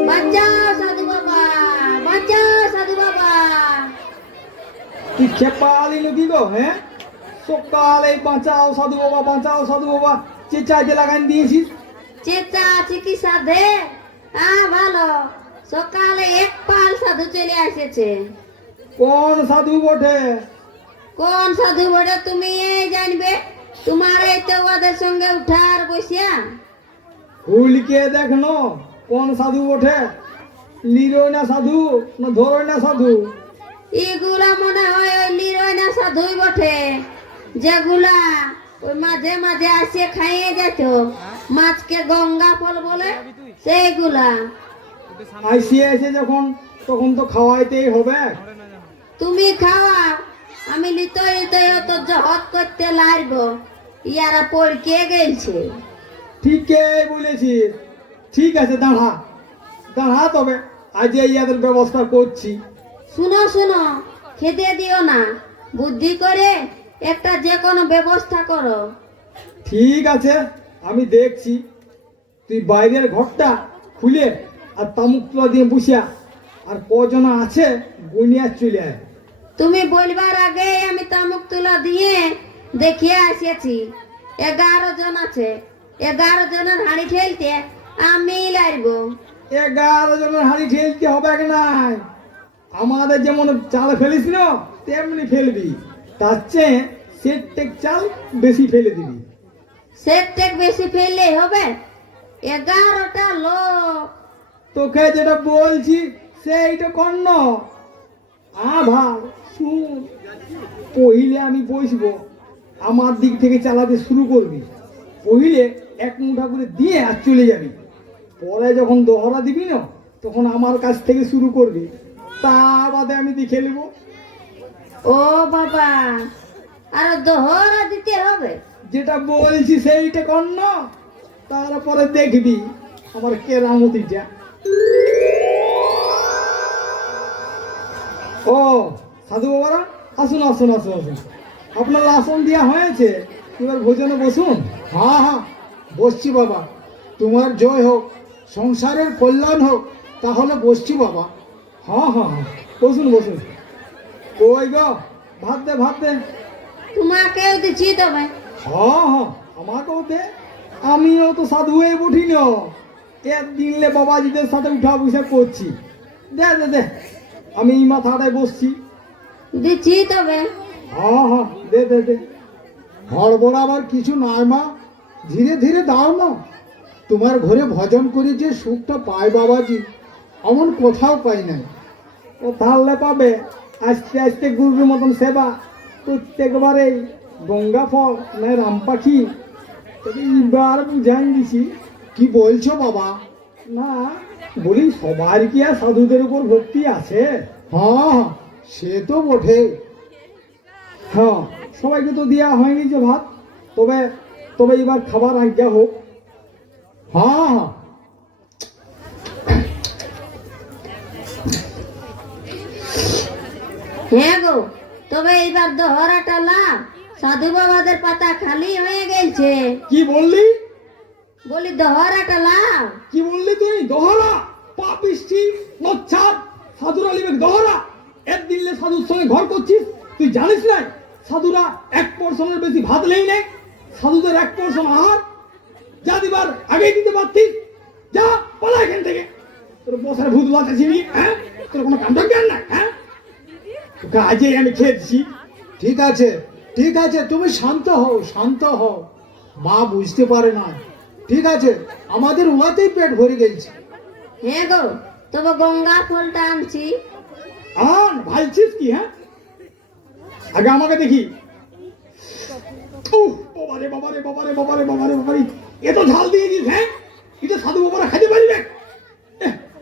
বাঁচাও সাধু বাবা বাঁচাও সাধু বাবা তুই খেপা আলি নাকি গো হ্যাঁ সকালে বাঁচাও সাধু বাবা চেঁচাইতে লাগান দিয়েছিস চেঁচা চিকিৎসা দে ভালো সকালে এক পাল সাধু চলে এসেছে কোন সাধু বটে কোন সাধু বটে তুমি এই জানবে তোমার এই তো ওদের সঙ্গে উঠার বসিয়া হুলকে দেখনো কোন সাধু বটে লিরোই না সাধু না ধরোই না সাধু এগুলা মনে হয় ওই লিরোয়না সাধুই বটে যেগুলা ওই মাঝে মাঝে আসে খাইয়ে যেত মাছকে গঙ্গা ফল বলে সেইগুলা আইসিয়ে এসে যখন তখন তো খাওয়াইতেই হবে তুমি খাওয়া আমি লিতই লিতই তো জহত করতে লাগবো ইয়ারা পড়কে গেছে ঠিকই বলেছিস ঠিক আছে দাঁড়া তবে আজ ইয়াদের ব্যবস্থা করছি। শুনো শুনো, খেতে দিও না, বুদ্ধি করে একটা যে কোনো ব্যবস্থা করো। ঠিক আছে, আমি দেখছি। তুই বাইরের ঘরটা খুলে আর তামুক তুলা দিয়ে বসিয়া আর কজন আছে গুনিয়া চলে আয়। তুমি বলবার আগে আমি তামুক তুলা দিয়ে দেখিয়ে আসিয়াছি 11 জন আছে। 11 জনের হাঁড়ি ঠেলতে আমি লাগবো। 11 জনের হাঁড়ি ঠেলতে হবে নাই, আমাদের যেমন চাল ফেলিস না তেমনি ফেলবি, তার চেয়ে সেট চাল বেশি ফেলে দিবি। সেট টেক বেশি ফেললে হবে? 11টা লোক। তোকে যেটা বলছি সেইটা কর না। ভাই শুন, পहिले আমি বসবো, আমার দিক থেকে চালাতে শুরু করবি। পहिले 1 মুঠা করে দিয়ে আর চলে যাবি। পরে যখন দোহরা দিবি না তখন আমার কাছ থেকে শুরু করবি, তা বাদে আমি দেখে নেব। ও বাবা, আরো দোহরা দিতে হবে? যেটা বলছি সেইটা কর না, তারপরে দেখবি আমার কেরামতিটা। ও সাধু বাবারা, আসুন আসুন আসুন আসুন, আপনার আসন দেওয়া হয়েছে, এবার ভোজনে বসুন। হ্যাঁ হ্যাঁ বসছি বাবা, তোমার জয় হোক, সংসারের কল্যাণ হোক, তাহলে বসছি বাবা। হ্যাঁ হ্যাঁ হ্যাঁ বসুন বসুন। ওই গো ভাত দে ভাত দে। তোমাকেও দিচ্ছি তবে। হ্যাঁ হ্যাঁ আমাকেও দে, আমিও তো সাধু হয়ে উঠি না, একদিনলে বাবাজিদের সাথে উঠা বসে করছি। দে দে দে, আমি এই মাথাটায় বসছি। দিচ্ছি তবে। হ্যাঁ হ্যাঁ দে দে দে। হড়বড় আবার কিছু নয় মা, ধীরে ধীরে দাও না। তোমার ঘরে ভজন করে যে সুখটা পায় বাবাজি, এমন কোথাও পাই নাই। ও তাহলে পাবে আস্তে আস্তে গুরুর মতন সেবা, প্রত্যেকবারে গঙ্গা ফল না রাম পাখি। তবে এইবার বুঝাই দিছি। কি বলছো বাবা? না বলি সবার কি আর সাধুদের উপর ভক্তি আছে? হ্যাঁ সে তো বটে। হ্যাঁ সবাইকে তো দেওয়া হয়নি যে ভাত, তবে তবে এবার খাবার আজ্ঞা হোক। হ্যাঁ হ্যাঁ গো, তবে এইবার দোহরাটা লাভ, সাধু বাবাদের পাতা খালি হয়ে গেছে। কি বললি? বলি দোহরাটা লাভ। কি বললি তুই? দহরা পাপিষ্টি নচ্ছার সাধুর আলিমের দহরা। একদিনলে সাধুর সঙ্গে ঘর করছিস, তুই জানিস না সাধুরা 1 পোর্শনের বেশি ভাত নেই নেই। সাধুদের 1 পোর্শন আহার যা দিবার আগেই দিতে পারতিস। যা পালা এখান থেকে, তোর বসার ভূত বাঁচাছি নি। হ্যাঁ তোর কোনো কাণ্ড জ্ঞান নাই? হ্যাঁ তোকে আজই আমি খেয়েছি। ঠিক আছে ঠিক আছে, তুমি শান্ত হও শান্ত হও, মা বুঝতে পারে না। ঠিক আছে, আমাদের উহাতেই পেট ভরে গেছে। হ্যাঁ গো, তবে গঙ্গা ফলটা আনছি। আন ভাইছিস কি? হ্যাঁ আগে আমাকে দেখি। উহ বাবারে বাবারে বাবারে বাবারে বাবারে বাবারে, এত ঝাল দিয়ে দিস। হ্যাঁ এটা সাধু বাবারা খাইতে পারবে?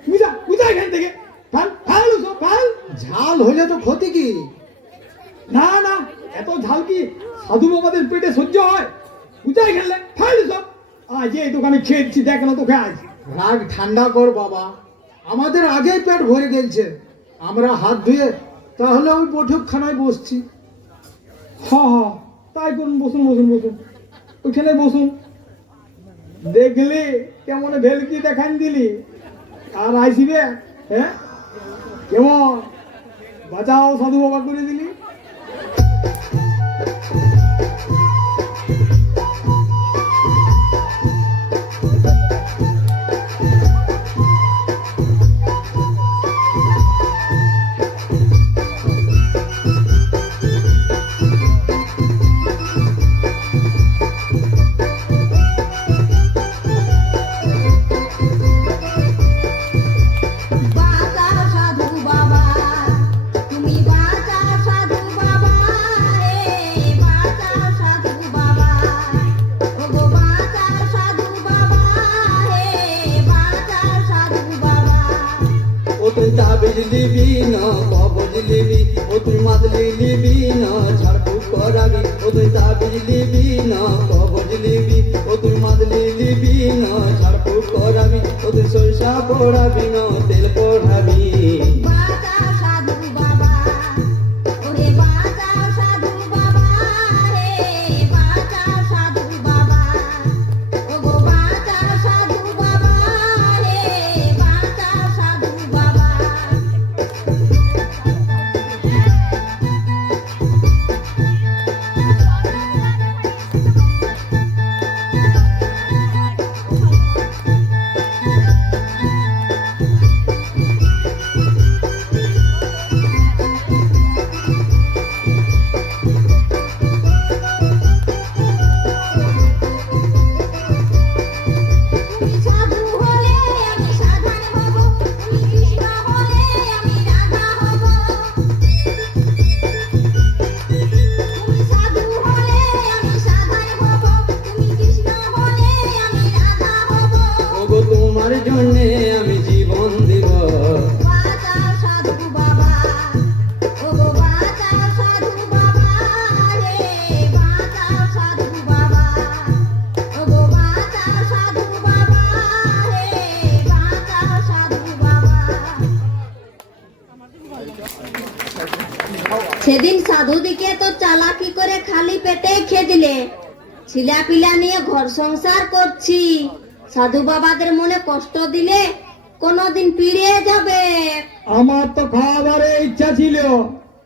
বুঝা বুঝা এখান থেকে ফাল ফাল সব ফাল। ঝাল হলে তো ক্ষতি কি? না না, এত ঝাল কি সাধু বাবাদের পেটে সহ্য হয়? বুঝা এখানে ফাল সব। আজ এই দোকানে খেয়েছি, দেখ না তোকে আজ। রাগ ঠান্ডা কর বাবা, আমাদের আগেই পেট ভরে গেছে, আমরা হাত ধুয়ে তাহলে ওই বৈঠকখানায় বসছি। হ্যাঁ হ্যাঁ তাই করুন, বসুন বসুন বসুন, ওইখানে বসুন। দেখলি কেমন ভেলকি দেখান দিলি, আর আইসিবে? হ্যাঁ কেমন বাঁচাও সাধু বাবা করে দিলি। বাঁচাও সাধু বাবা, তুমি বাঁচাও সাধু বাবা রে, বাঁচাও সাধু বাবা। ও গো বাঁচাও সাধু বাবা রে, বাঁচাও সাধু বাবা। ও তুই তাবিজ লিবি না কবজ লিবি, ও তুই মাদলি লিবি না ঝাড়ফুঁক করা পড়াবি ও তুই তাবিজ লিবি না কবজ লিবি ও তুই মাদলি লিবি না ঝাড়ফুঁক করাবি ও তুই সরিষা পড়াবি না তেল পড়াবি বাঁচাও সাধু বাবা, ওরে বাঁচাও সাধু বাবা, হে বাঁচাও সাধু বাবা, ওগো বাঁচাও সাধু বাবা, হে বাঁচাও সাধু বাবা। তুমি সাধু হলে আমি সাধন হব, তুমি কৃষ্ণ হলে আমি রাধা হব। তুমি সাধু হলে আমি সাধন হব, তুমি কৃষ্ণ হলে আমি রাধা হব। ওগো তোমার জন্যে আমি জীবন দিব বাঁচাও সাধু বাবা, ওগো বাঁচাও সাধু বাবা, রে বাঁচাও সাধু বাবা, ওগো বাঁচাও সাধু বাবা, রে বাঁচাও সাধু বাবা। সেদিন সাধুদিকে তো চালাকি করে খালি পেটে খেয়ে দিলে, ছিলা পিলা নিয়ে ঘর সংসার করছি, সাধু বাবাদের মনে কষ্ট দিলে কোনদিন পিড়িয়ে যাবে। আমার তো খাওয়াবারে ইচ্ছা ছিল,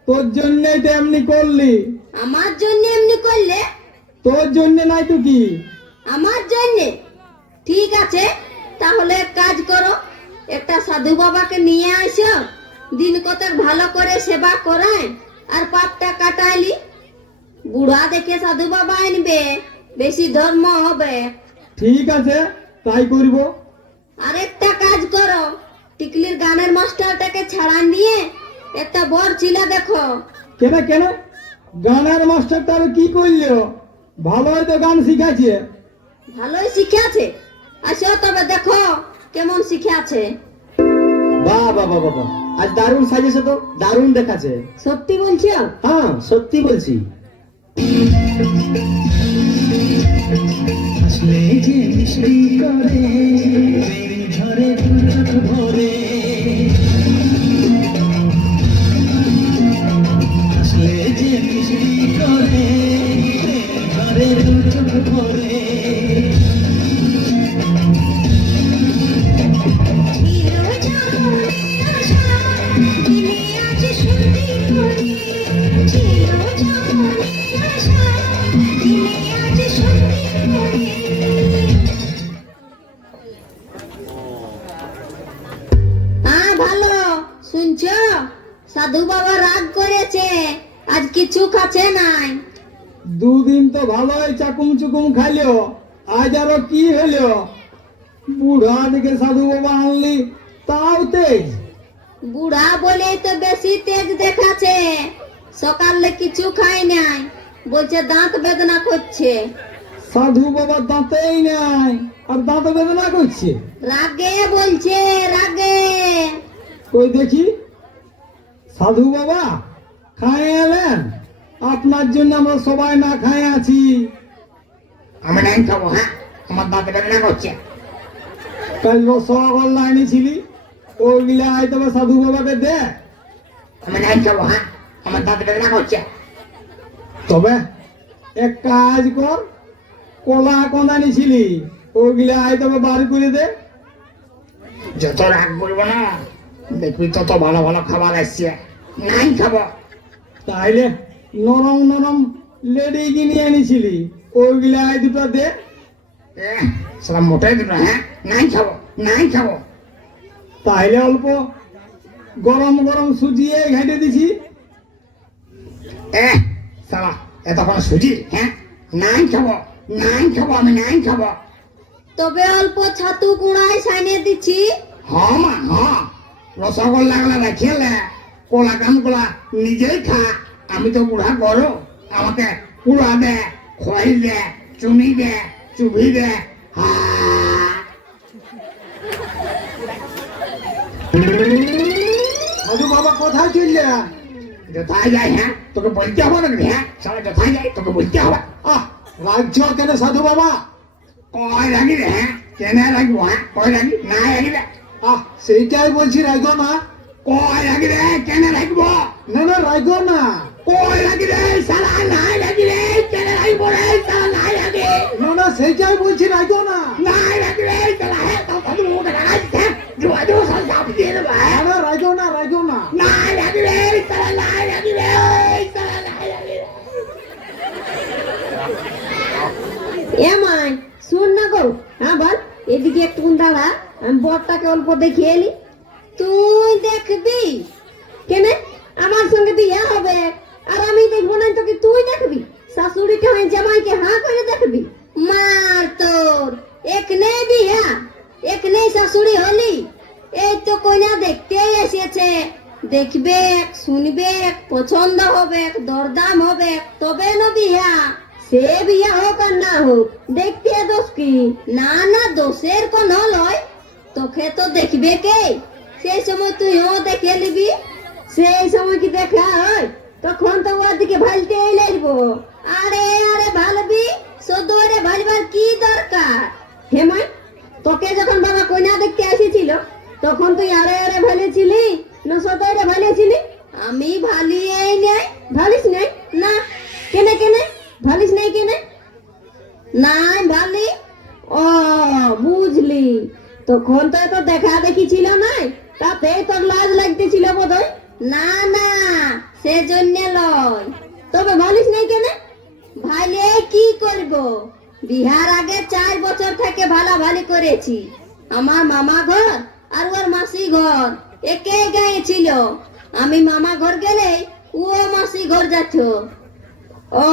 তোর জন্যই তো এমনি করলি। আমার জন্য এমনি করলে? তোর জন্য নাই তো কি? আমার জন্য? ঠিক আছে, তাহলে এক কাজ করো, একটা সাধু বাবাকে নিয়ে আসো, দিন কতক ভালো করে সেবা করায় আর পাপটা কাটাইলি। বুড়া দেখে সাধু বাবা আনবে, বেশি ধর্ম হবে। ঠিক আছে, তাই করব। আরেকটা কাজ করো, টিকলির গানের মাস্টারটাকে ছাড়ান দিয়ে একটা বর ছিলা দেখো। কেন কেন? গানের মাস্টারটা আবার কি করলো? ভালোই তো গান শিখাচ্ছে। ভালোই শিখেছে, আসো তবে দেখো কেমন শিখেছে। বাহ বাহ বাহ বাহ, আজ দারুণ সাজেছে তো, দারুণ দেখাচ্ছে। সত্যি বলছো? হ্যাঁ সত্যি বলছি। ভালো শুনছো, সাধু বাবা রাগ করেছে, আজ কিছু খাচ্ছে নাই। দুদিন তো ভালোই চাকুম চুকুম খাইলো, আজ আরো কি হলো? বুড়া দিকে সাধু বাবা আনলি, তাও তেজ। বুড়া বলে তো বেশি তেজ দেখাচ্ছে, সকালে কিছু খাই নাই, বলছে দাঁত বেদনা করছে। সাধু বাবা দাঁতেই নাই, আর দাঁত বেদনা করছে। রাগে বলছে, রাগে। কই দেখি, সাধু বাবা খায় এলেন? আপনার জন্য আমরা সবাই না খায় আছি। আমি নাই খাবো, হ্যাঁ, আমার দাঁত বেদনা করছে। কাল রসগোল্লা এনেছিলি, ওইগুলা হয়তো বা সাধু বাবাকে দে। আমি নাই খাবো, হ্যাঁ, আমার দাঁত বেদনা করছে। তবে এক কাজ কর, কলা কোন আনিছিলি, ওইগুলা হয়তো বা বার করে দে। যত রাগ করবো না, দেখবি তত ভালো ভালো খাবার আসছে। নাই খাবো। তাইলে নরম নরম লেডি কিনে আনিছিলি, ওইগুলা এই দুটো দে। সেটা মোটাই দিল, হ্যাঁ, নাই খাবো, নাই খাবো। তাইলে অল্প গরম গরম সুজিয়ে ঘাটে দিছি। সালা এতক্ষণ সুজি, হ্যাঁ, নাই খাবো, নাই খাবো, আমি নাই খাবো। তবে অল্প ছাতু কুড়াই সাইনে দিচ্ছি। হ্যাঁ মা, হ্যাঁ, রসগোল্লা গুলা রাখিলে কলা কাম গুলা নিজেই খা। আমি তো বুড়া করো, আমাকে কুড়া দে, খোয়াই দে, চুনি দে, চুবি দে। সাধু বাবা কোথায় চললে? যথায় যায় হ্যাঁ তোকে বলতে হবে না হ্যাঁ সারা যথায় যায় তোকে বলতে হবে রাজ্য কেন সাধু বাবা? কয় রাগি রে হ্যাঁ কেনে রাখবো হ্যাঁ কয় রাগি না রাগিবে সেইটাই বলছি, রাইগো না। কয় রাগি রে কেনে রাখবো না না, রাইগো না। কয় রাগি রে সালা নাই রাগি রে কেনে রাখবো রে সালা নাই রাগি না না, সেইটাই বলছি, রাইগো না। নাই রাগি রে সালা হ্যাঁ তো সাধু মুখে রাগাইছে জুয়া জুয়া সালা চাপ দিয়ে দেবো হ্যাঁ না, রাইগো না, রাইগো না। নাই রাগি রে সালা নাই রাগি রে সালা নাই রাগি রে এমাই শুন না গো, হ্যাঁ বল, এদিকে একটু দাঁড়া, আমি বরটাকে অল্প দেখিয়ে এলি। তুই দেখবি কেন? আমার সঙ্গে বিয়ে হবে আর আমি দেখবো না তোকে তুই দেখবি? শাশুড়িকে হয় জামাইকে হাঁ করে দেখবি? মার তোর একনে বিয়া একনে শাশুড়ি হলি, এই তো কইনা দেখতে এসেছে, দেখবে শুনবে পছন্দ হবে দরদাম হবে তবে না বিয়া। সে বিয়া হোক আর না হোক দেখতে দোষ কি? না না, দোষের কোন লয়, তোকে তো দেখবে কে? সেই সময় তুইও দেখে নিবি। সেই সময় কি দেখা হয়? তখন তো ওর দিকে ভালতে লাগবো। আরে আরে ভালবি সদরে ভালবার কি দরকার? হেমাই, তোকে যখন বাবা কন্যা দেখতে এসেছিল তখন তুই আরে আরে ভালেছিলি না সদরে ভালেছিলি? আমি ভালিয়ে নাই। ভালিস নাই? না কেনে কেনে ভালিস নাই কেনে? নাই ভালি। ও বুঝলি, তখন তো এত দেখা দেখি ছিল নাই, তাতে তোর লাজ লাগতেছিল বোধহয়। না না, সেজন্য লয়। তবে ভালিস নাই কেনে? ভালে কি করব, বিহার আগে 4 বছর থেকে ভালাভালি করেছি। আমার মামা ঘর আর ওর মাসি ঘর একে গায়ে ছিল। আমি মামা ঘর গেলে ও মাসি ঘর যাচ্ছ। ও,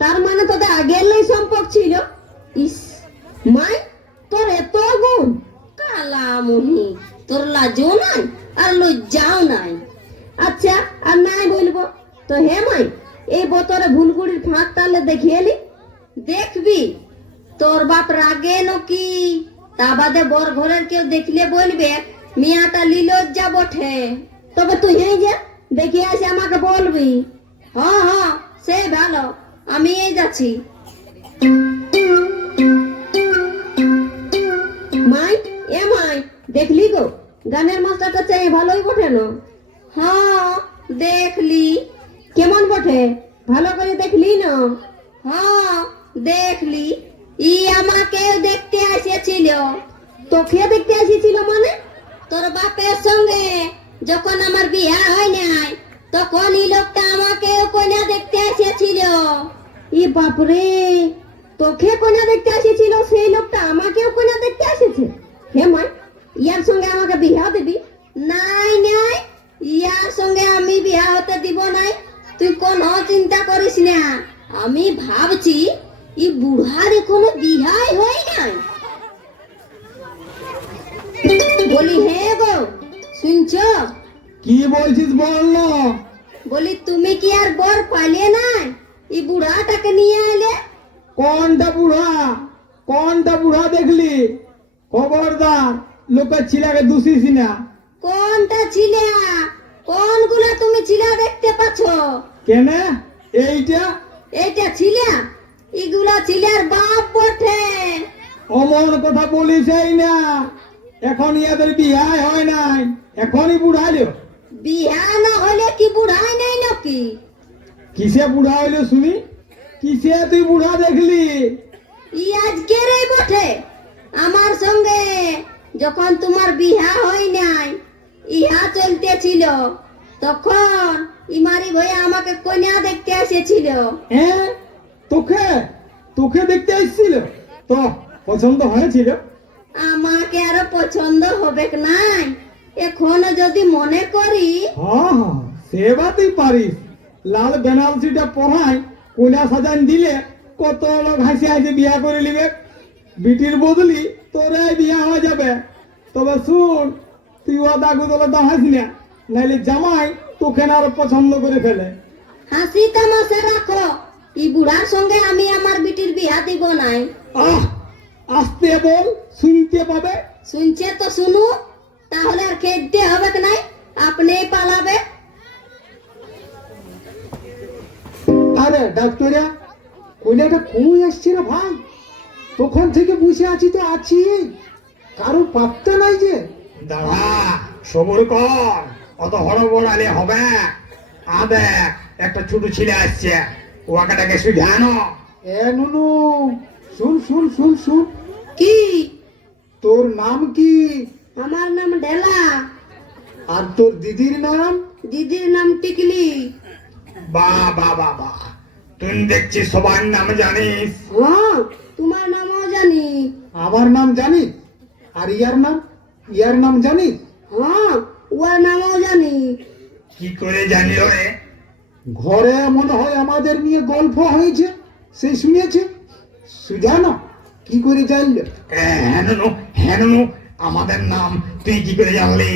তার মানে তোদের আগের লাই সম্পর্ক ছিল? ইস মাই, তোর এত গুণ! কালা মুহি, তোর লাজও নাই আর লজ্জাও নাই। আচ্ছা, আর নাই বলবো তো। হে মাই, এই বোতরে ভুলগুড়ির ফাঁক তাহলে দেখিয়ে এলি। দেখবি তোর বাপ রাগে নাকি? তা বাদে বর ঘরের কেউ দেখলে বলবে মিয়াটা লিলজ্জা বটে। তবে তুই এই যে দেখে আসে আমাকে বলবি। হ্যাঁ হ্যাঁ, সে ভালো, আমি এই যাচ্ছি। মাই, এ মাই, দেখলি গো গানের মাস্টারটা চাই ভালোই বটে না? হ্যাঁ দেখলি। কেমন বটে ভালো করে দেখলি না? হ্যাঁ দেখলি। ই আমাকে দেখতে এসেছিল। তোকে দেখতে এসেছিল মানে? তোর বাপের সঙ্গে যখন আমার বিয়া হয় নাই তখন এই লোকটা আমাকে কন্যা দেখতে এসেছিল। ই বাপরে, তোকে কন্যা দেখতে এসেছিল, সেই লোকটা আমাকেও কন্যা দেখতে এসেছে? হে মাই, ইয়ার সঙ্গে আমাকে বিয়া দিবি? নাই নাই, ইয়ার সঙ্গে আমি বিয়া হতে দিব নাই। তুই কোনো চিন্তা করিস না। আমি ভাবছি ই বুড়ার এখনো বিহাই হয় নাই। বলি হে গো, শুনছ? কি বলছিস বল না। বলি তুমি কি আর বর পাইলে নাই? এই বুড়াটাকে নিয়ে এলে। কোনটা বুড়া? কোনটা বুড়া দেখলি? খবরদার লোকের ছিলাকে দূষিস না। কোনটা ছিলা? কোনগুলা তুমি ছিলা দেখতে পাচ্ছ? কেন? এইটা এইটা ছিলা? এগুলা ছিলার বাপ বটে। অমন কথা বলিস এই না। এখন ইয়াদের বিয়াই হয় নাই, এখনই বুড়াইলো। বিহা না হলে কি বুড়াই নাই নাকি? কিসে বুড়া হইলো শুনি? কিসে তুই বুড়া দেখলি? ই আজকের এই বটে। আমার সঙ্গে যখন তোমার বিহা হয় নাই, ইহা চলতেছিল, তখন ইমারি ভয়ে আমাকে কন্যা দেখতে এসেছিল। হ্যাঁ, তোকে তোকে দেখতে এসেছিল তো পছন্দ হয়েছিল? আমাকে আরো পছন্দ হবে নাই? এখনো যদি মনে করি। হ্যাঁ হ্যাঁ, সেবা তুই পারিস। লাল বেনারসিটা পড়াই কোলা সাজান দিলে কত লোক হাসি হাসি বিয়া করে নিবে। বিটির বদলি তোরে বিয়া হয়ে যাবে। তবে শুন, তুই ওদা গুদলে দাঁড়াস না, নাইলে জামাই তোকে না আরো পছন্দ করে ফেলে। হাসি তামাশা রাখো। এই বুড়ার সঙ্গে আমি আমার বিটির বিয়া দিব নাই। আহ, আসতে বল, শুনতে পাবে। শুনছে তো শুনু, তাহলে আর খেতে হবে কি নাই, আপনি পালাবে। আরে ডাক্তারিয়া কইনাটা কই আসছে রে ভাই? তখন থেকে বসে আছি তো আছি, কারো পাত্তা নাই যে। দাঁড়া, সবুর কর, অত হড়বড়ালে হবে। দেখ একটা ছোট ছেলে আসছে, ওয়াকাটাকে শুধানো। এ নুনু, শুন শুন শুন শুন, কি? তোর নাম কি? আমার নাম ঢেলা। আর তোর দিদির নাম? দিদির নাম টিকলি। বা বা বা বা, তুই দেখছি সবার নাম জানিস। হ্যাঁ, তোমার নামও জানি। আমার নাম জানিস? আর ইয়ার নাম জানিস? হ্যাঁ, ওর নামও জানি। কি করে জানিল রে? ঘরে মনে হয় আমাদের নিয়ে গল্প হয়েছে, সে শুনেছে। সুজানো কি করে জানলে? হ্যাঁ নুনু, আমাদের নাম তুই কি করে জানলি?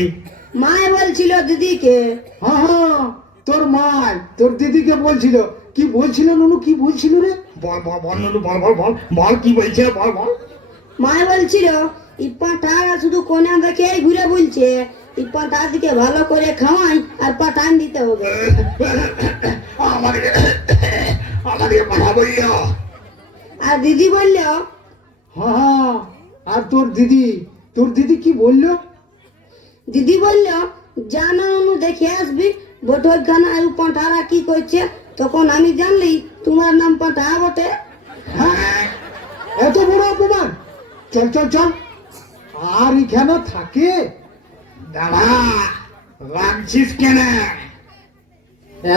মায়ে বলছিল দিদিকে। হ্যাঁ হ্যাঁ, তোর মা তোর দিদিকে বলছিল। কি বলছিল নুনু, কি বলছিল রে? বল বল বল নুনু, বল বল বল বল, কি বলছে বল বল। মায়ে বলছিল পাঁঠারা শুধু কোনা দেখে ঘুরে বলছে, পাঁঠার দিকে ভালো করে খাওয়াই আর পাঠান দিতে হবে। আমাদের পাঠা বলল। আর দিদি বলল, হ্যাঁ হ্যাঁ, আর তোর দিদি কি বললো? দিদি বলল জানা অনু দেখে আসবি বৈঠকখানা আর পাঁঠারা কি করছে। তখন আমি জানলি তোমার নাম পাঁঠা বটে। হ্যাঁ, এত বড় অপমান! চল চল চল, আর এখানে থাকে? দাঁড়া, রাখছিস কেন?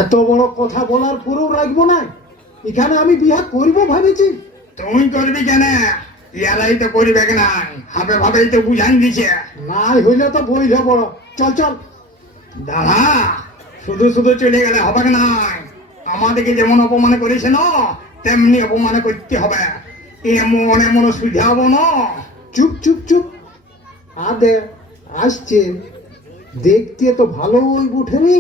এত বড় কথা বলার পরেও রাখবো না? এখানে আমি বিয়া করবো ভাবেছি। তুই করবি কেন? ইয়ারাই তো করবে না, হাবে ভাবেই তো বুঝান দিছে। নাই হইলে তো বইলে বড়। চল চল। দাঁড়া, শুধু শুধু চলে গেলে হবে না। আমাদেরকে যেমন অপমান করেছে না, তেমনি অপমান করতে হবে। এমন এমন সুঝাবো না। চুপ চুপ চুপ, আদে আসছে, দেখতে তো ভালোই উঠেনি।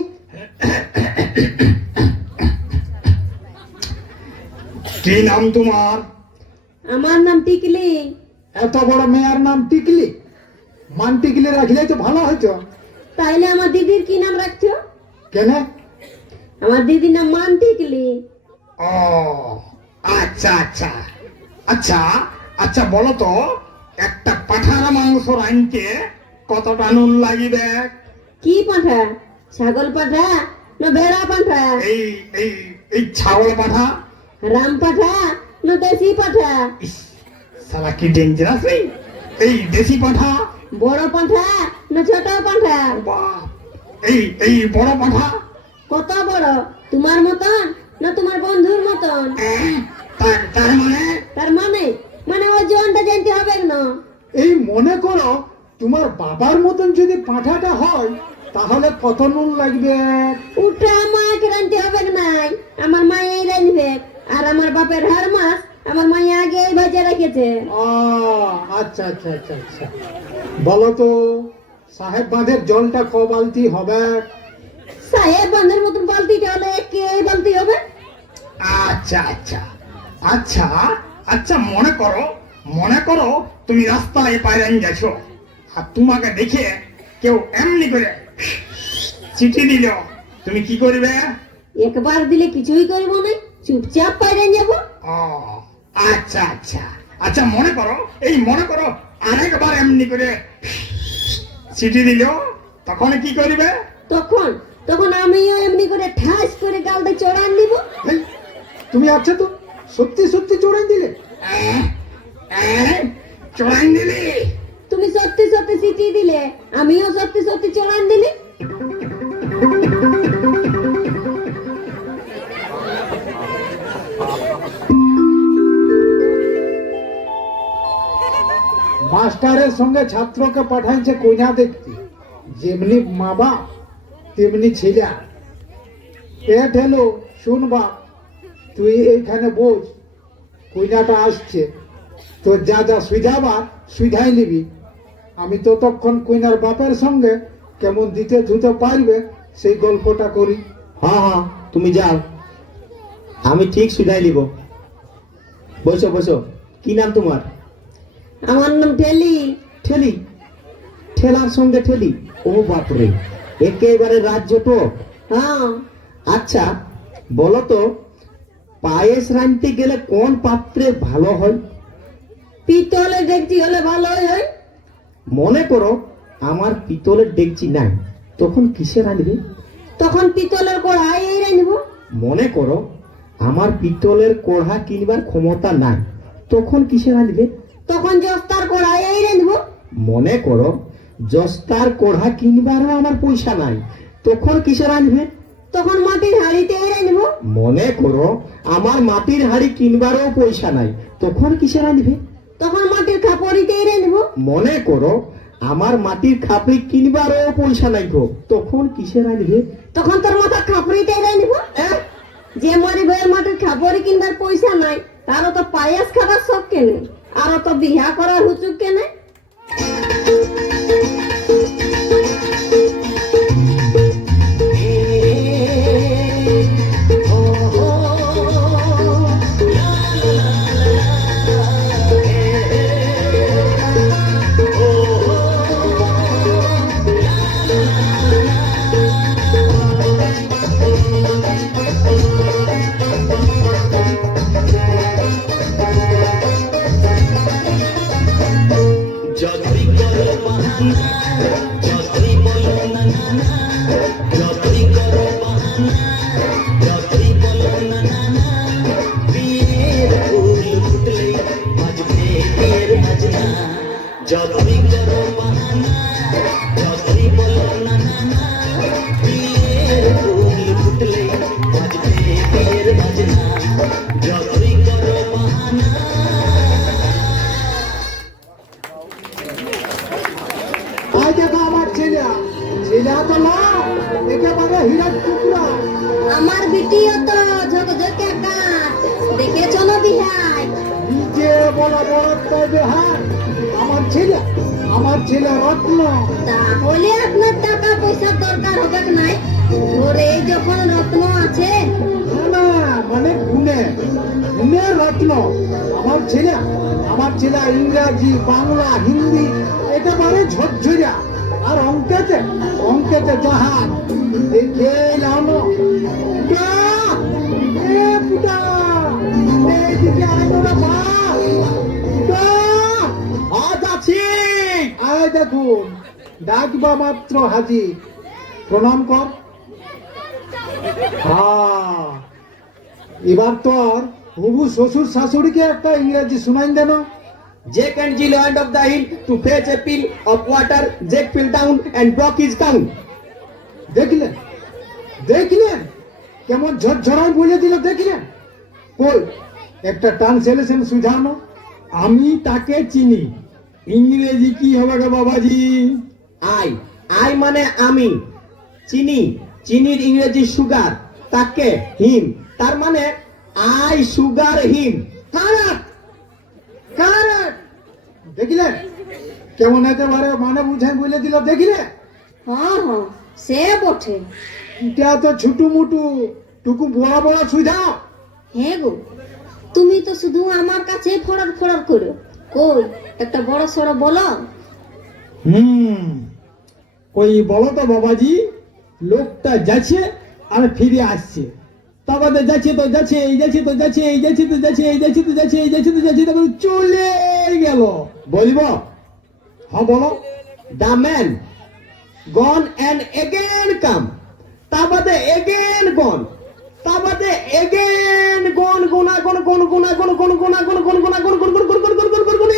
কি নাম তোমার? আমার নাম টিকলি। এত বড় মেয়ের নাম টিকলি? মান টিকলি রাখলে তো ভালো হইতো। তাইলে আমার দিদির কি নাম রাখছো? কেন? আমার দিদির নাম মান টিকলি। ও আচ্ছা আচ্ছা আচ্ছা আচ্ছা, বলো তো একটা পাঠার মাংস রাঁধতে কতটা নুন লাগিবে? কি পাঁঠা? ছাগল পাঁঠা না ভেড়া পাঁঠা? এই এই এই ছাগল পাঠা। রাম পাঁঠা না দেশি পাঁঠা? ইস, শালা কি ডেঞ্জারাস রে। এই দেশি পাঠা। বড় পাঁঠা না ছোট পাঁঠা? বাহ, এই বড় পাঠা। কত বড়? তোমার মতন না তোমার বন্ধুর মতন? তার মানে? তার মানে মানে ওই জনটা জানতে হবে না। এই মনে করো তোমার বাবার মতন যদি পাঁঠাটা হয়, তাহলে কত নুন লাগবে? উঠা মাকে রাঁধতে হবে নাই, আমার মা এই রাঁধবে। আর আমার বাপের হার মাস আমার মা আগে ভেজে রেখেছে। আচ্ছা আচ্ছা আচ্ছা আচ্ছা, বলো তো সাহেব বাঁধের জলটা ক বালতি হবে? সাহেব বান্ধের মতন বালতিটা হলে কে বালতি হবে? আচ্ছা আচ্ছা আচ্ছা আচ্ছা, মনে করো তুমি রাস্তায় পায়রান গেছো, আর তোমাকে দেখে কেউ এমনি করে চিঠি দিল, তুমি কি করবে? একবার দিলে কিছুই করবো না, চুপচাপ পাইরে যাবো। ও আচ্ছা আচ্ছা আচ্ছা, মনে করো আরেকবার এমনি করে চিঠি দিল, তখন কি করবে? তখন তখন আমিও এমনি করে ঠাস করে গালটা চড়ান দিব। এই, তুমি আচ্ছা তো সত্যি সত্যি চড়াই দিলে? চড়াই দিলি? তুমি সত্যি সত্যি চিঠি দিলে, আমিও সত্যি সত্যি চড়ান দিলি। মাস্টারের সঙ্গে ছাত্রকে পাঠাইছে কইনা দেখতে, যেমনি মা বাপ তেমনি ছেলে। পেট হলো, শুনবা তুই এইখানে বোঝ, কইনাটা আসছে, তোর যা যা সুইধাবা সুইধাই নিবি। আমি ততক্ষণ কইনার বাপের সঙ্গে কেমন দিতে ধুতে পারবে সেই গল্পটা করি। হ্যাঁ হ্যাঁ, তুমি যাও, আমি ঠিক সুধাই নিব। বসো বসো, কি নাম তোমার? আমার নাম ঠেলি। ঠেলি? ঠেলার সঙ্গে ঠেলি? ও বাপরে, একেবারে রাজ্য তো। হ্যাঁ। আচ্ছা বলো তো, পায়েস রাঁধতে গেলে কোন পাত্রে ভালো হয়? পিতলের ডেকচি হলে ভালো হয়। মনে করো আমার পিতলের ডেকচি নাই, তখন কিসে রাঁধবে? তখন পিতলের কড়াই রাঁধবো। মনে করো আমার পিতলের কড়া কিনবার ক্ষমতা নাই, তখন কিসে রাঁধবে? তখন জস্তার কড়াই রাঁধবো। মনে করো জস্তার কড়া কিনবারও আমার পয়সা নাই, তখন কিসে রাঁধবে? তখন মাটির হাঁড়িতে রাঁধবো। মনে করো আমার মাটির হাঁড়ি কিনবারও পয়সা নাই, তখন কিসে রাঁধবে? তখন মাটির খাপড়িতে রাঁধবো। মনে করো আমার মাটির খাপড়ি কিনবারও পয়সা নাই গো, তখন কিসে রাঁধবে? তখন তোর মাথা খাপড়িতে রাঁধবো। যে মরি ভাইয়ের মাটির খাপড়ি কিনবার পয়সা নাই, তারও তো পায়েস খাবার শখ কেনে, আরো তো বিহা করার হুচুক কেনে। আই দেখো আমার ছেলে, ছেলে তো না একেবারে হীরার টুকরা। আমার বিটিও তো ঝকঝকে কাঠ, দেখেছো না বিহাই? নিজে বড় বড় তবে হ্যাঁ আমার ছেলে রত্ন। তাহলে আপনার টাকা পয়সার দরকার হবে নাই, ঘরে যখন রত্ন আছে। না মানে গুণে রত্ন। আমার ছেলে ইংরাজি বাংলা হিন্দি একেবারে ঝরঝরিয়া, আর অঙ্কেতে জাহাজ দেখে নাও। এইদিকে আয় না বাপ। আজ আছি। আয় দেখুন, ডাকবা মাত্র হাজির, প্রণাম কর। হ্যাঁ, এবার তোর হবু শ্বশুর শাশুড়িকে একটা ইংরেজি শুনাইন দেন। Jack and Jill went up the hill to fetch a pail of water. Jack fell down and broke his tongue. দেখলেন কেমন ঝরঝরাই বলে দিল, দেখলেন? কই একটা ট্রান্সলেশন সুঝানো। আমি তাকে চিনি, ইংরেজি কি হবে গো বাবাজি? I মানে আমি, চিনির ইংরেজি সুগার, তাকে হিম, তার মানে আই সুগার হিম। কারেক্ট। দেখলেন কেমন একেবারে মানে বুঝাই বলে দিল, দেখলে? হ্যাঁ হ্যাঁ, সে বটে। এটা তো ছুটু মুটু, টুকু বড় বড় সুঝাও। হ্যাঁ গো, তুমি তো শুধু আমার কাছে ফড়ার করো। কই একটা বড় সড়ো বলো। কই বলো তো বাবাজি। লোকটা যাচ্ছে আর ফিরে আসছে, তারপরে তারপরে চলে গেল। বলিব? হ্যাঁ বলো। The man gone and again come. তারপরে again gone. তারপরে again gone, গোনা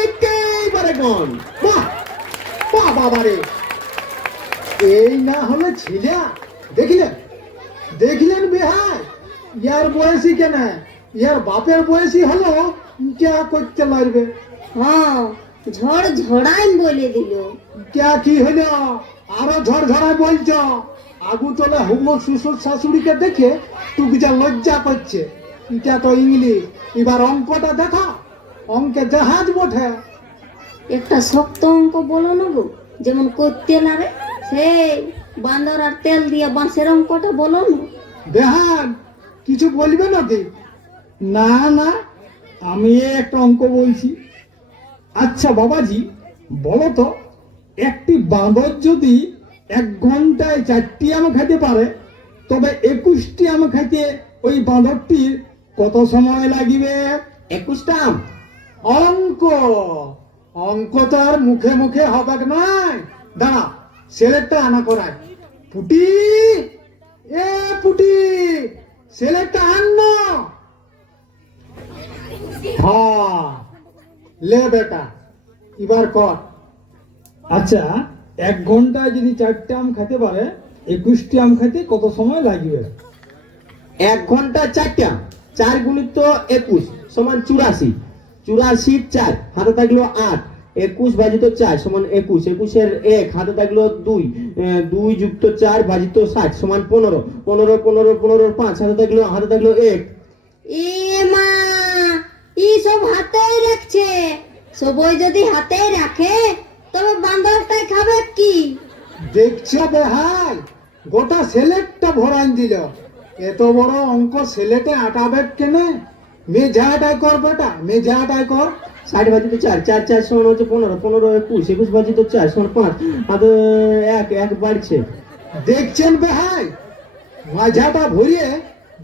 একেবারে gone. বাহ বাবারে, এই না হলে ছিলা। দেখলেন বেহাই, ইয়ার বয়সী কেন, ইয়ার বাপের বয়সী হলো যা করতে লাগবে। হ্যাঁ, ঝড়াই বলে দিল। কি হলো, আরো ঝড়ঝড়াই বলছ। আগু তোলে হুমো শ্বশুর শাশুড়িকে দেখে তুই যা লজ্জা করছে। এটা তো ইংলিশ, এবার অঙ্কটা দেখা। অঙ্কে জাহাজ বটে। একটা শক্ত অঙ্ক বলো না গো, যেমন করতে নারে, সেই বান্দর আর তেল দিয়ে বাঁশের অঙ্কটা বলো না। দেহান কিছু বলবে নাকি? না আমি একটা অঙ্ক বলছি। আচ্ছা বাবাজি বলো তো, একটি বাঁদর যদি 1 ঘন্টায় 4টি আম খাইতে পারে, তবে 21টি আম খাইতে ওই বাঁদরটির কত সময় লাগিবে? 21টা আম। অঙ্ক অঙ্ক তো আর মুখে মুখে হবে নাই। দাঁড়া, ছেলেটা আনা করায়। পুটি, এ পুটি, ছেলেটা আন। হ্যাঁ, লে বেটা, এবার কর। আচ্ছা, 1 ঘন্টায় যদি 4টে আম খেতে পারে, 21টি আম খেতে কত সময় লাগবে? 1 ঘন্টা 4টা, 4 গুণিত 21 সমান 84। 84 4 হাতে থাকলো 8, 21 ভাজিত 4 সমান 21। 21 এর 1 হাতে থাকলো 2, 2 যুক্ত 4 ভাজিত 60 সমান 15। 15 15 15 5 হাতে থাকলো 1। এ মা, ই সব হাতেই রাখছে। সবই যদি হাতেই রাখে তবে বান্দরটাই খাবে কি? দেখছো বেহাই, গোটা সিলেটটা ভরান দিল। এত বড় অঙ্ক সিলেটে আটাবে কেনে? মেঝাটাই কর বেটা, মেঝাটাই কর। 60 ভাজিত 4, 4 4 সমান হচ্ছে 15, 15 21, 21 ভাজিত 4 সমান 5, হাতে 1 বাড়ছে। দেখছেন বেহাই, মাঝাটা ভরিয়ে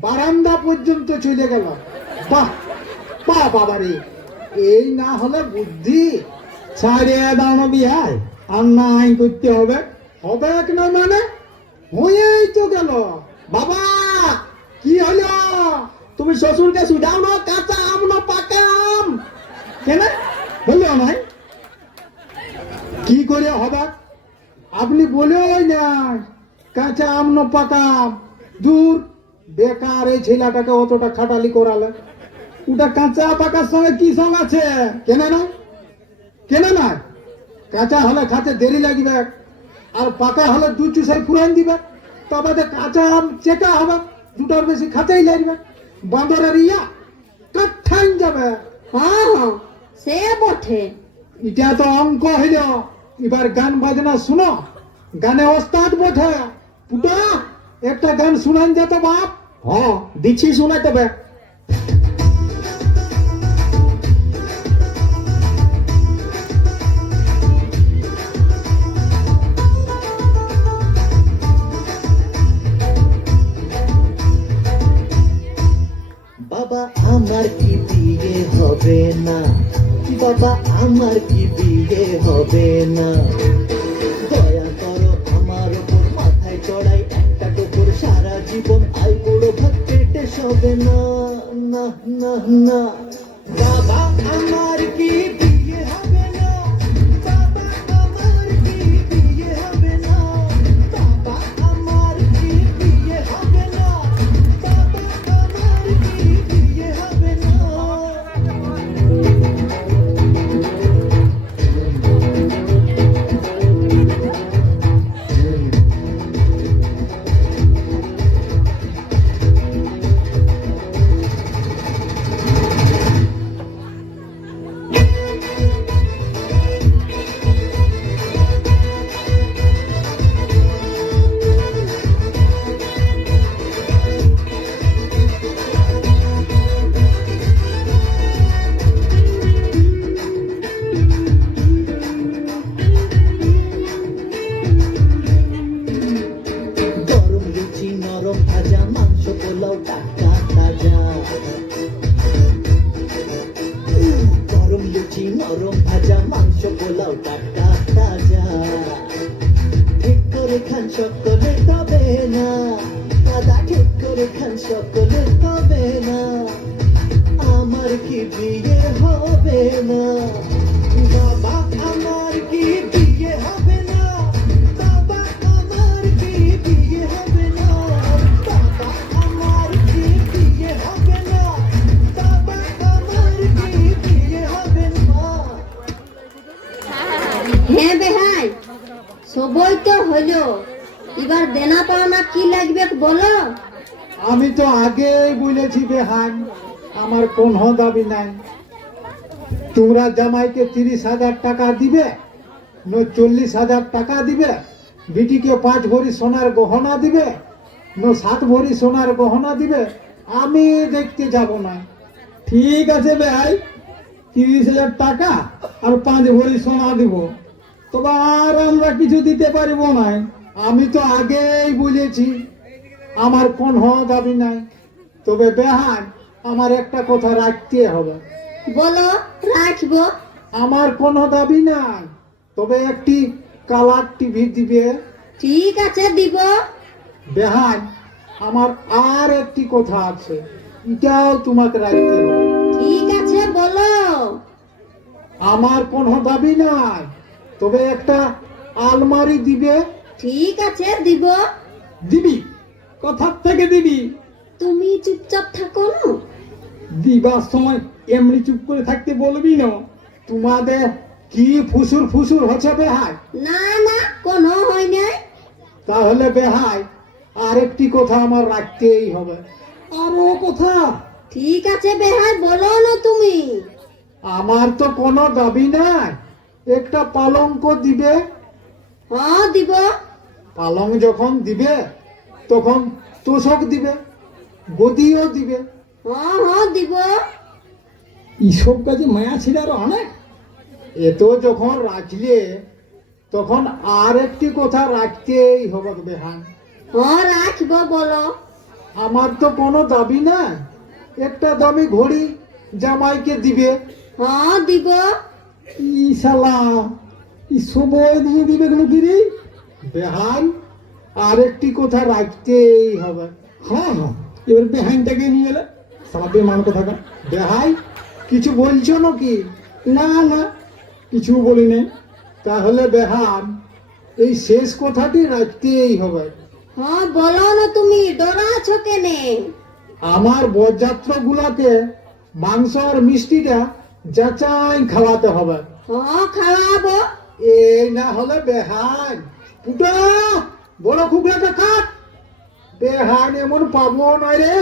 বারান্দা পর্যন্ত চলে গেল। বাহ বাহ বাবারে, এই না হলে বুদ্ধি। ছাড়িয়ে দাও না বিহাই, আর না আইন করতে হবে। হবে না মানে হয়েই তো গেল। বাবা, কি হলো? তুমি শ্বশুরকে শুধাও না কাঁচা আম না পাকা আম। কেন হলো নাই? কি করে হবে? আপনি বলেও না কাঁচা আম না পাকা আম। দূর, বেকার এই ছেলেটাকে অতটা খাটালি করালে। ওটা কাঁচা পাকার সঙ্গে কি সঙ্গ আছে? কেন না, কেন না? কাঁচা হলে খাতে দেরি লাগবে, আর পাকা হলে 2 চুষাই পুরান দিবে। তবে তো কাঁচা আম চেকা হবে, দুটার বেশি খাতেই লাগবে। বান্দরের ইয়া কাঠাইন যাবে। হ্যাঁ হ্যাঁ, সে বটে। এটা তো অঙ্ক হইল। এবার গান বাজনা শুনো, গানে ওস্তাদ বটে। পুটা, একটা গান শুনান যেত বাপ। হ্যাঁ, দিচ্ছি শোনাই তবে। বাবা আমার কি বিয়ে হবে না, বাবা আমার কি বিয়ে হবে না, দয়া করো আমার উপর, মাথায় চড়াই একটা টোপর, সারা জীবন আই বড় ভাত পেটে সবে না, না না না। বাবা আমার কি বিয়ে হবে না, বাবা আমার কি বিয়ে হবে না, বাবা আমার কি বিয়ে হবে না, বাবা আমার কি বিয়ে হবে না। গরম লুচি নরম ভাজা, মাংস পোলাও টাটকা তাজা। গরম লুচি নরম ভাজা, মাংস পোলাও টাটকা তাজা। ঠিক করে খান সকলে তবে না, দাদা ঠিক করে খান সকলে তবে না, আমার কি বিয়ে হবে না, বাবা আমার কি বিয়ে হবে না, বাবা আমার কি বিয়ে হবে না, বাবা আমার কি বিয়ে হবে না, বাবা আমার কি বিয়ে হবে না। হ্যাঁ বেহাই, সবই তো হইলো। এবার দেনা পাওনা কি লাগবে বলো? আমি তো আগেই বলেছি বেহান, আমার কোনো দাবি নাই। তোমরা জামাইকে 30,000 টাকা দিবে, 40,000 টাকা দিবে, বিটিকে 5 ভরি সোনার গহনা দিবে, 7 ভরি সোনার গহনা দিবে। আমি দেখতে যাব না। ঠিক আছে ভাই, 30,000 টাকা আর 5 ভরি সোনা দিব, তবে আর আমরা কিছু দিতে পারবো না। আমি তো আগেই বলেছি আমার কোনো দাবি নাই। তবে বেহান, আমার একটা কথা রাখতে হবে। বলো, রাখবো। আমার কোনো দাবি নাই, তবে একটি কালার টিভি দিবে। ঠিক আছে, দিব। বেহাই, আমার আর একটি কথা আছে, এটাও তোমাকে রাখতে হবে। ঠিক আছে, বলো। আমার কোনো দাবি নাই, তবে একটা আলমারি দিবে। ঠিক আছে, দিব। দিবি? কথার থেকে দিবি? তুমি চুপচাপ থাকো না। দিবার সময় এমনি চুপ করে থাকতে বলবি না। তোমাদের কি ফুসুর ফুসুর হচ্ছে বেহাই? না না, কোনো হয় নাই। তাহলে বেহাই, আরেকটি কথা আমার রাখতেই হবে। আরো কথা? ঠিক আছে বেহাই, বলো না তুমি। আমার তো কোনো দাবি নাই, একটা পালঙ্ক দিবে। হ্যাঁ, দিব। পালং যখন দিবে তখন তোষক দিবে, গদিও দিবে। হ্যাঁ হ্যাঁ, দিব। এইসব কাজে মায়া ছিল আরো অনেক। এত যখন রাখলে তখন আর একটি কথা রাখতেই হবে বেহান। হ্যাঁ, রাখবো, বলো। আমার তো কোনো দাবি না, একটা দামি ঘড়ি জামাইকে দিবে। হ্যাঁ, দিব। ই শালা, ই সময় দিয়ে দিবে কেন কি রে বেহান? আর একটি কথা রাখতেই হবে। হ্যাঁ হ্যাঁ, এবার বেহাইনটাকে নিয়ে এলে শালা বেমান কথা। বেহাই, কিছু বলছো নাকি? না না, কিছু বলি নাই। তাহলে বেহান, এই শেষ কথাটি রাখতেই হবে। হ্যাঁ, বলো না তুমি, ডরাছো কেনে? আমার বরযাত্র গুলাকে মাংস আর মিষ্টিটা যাচাই খাওয়াতে হবে। হ্যাঁ, খাওয়াবো। এই না হলে বেহান, ফুটা বড় খুকলাটা কাট। বেহান এমন পাবো নয় রে।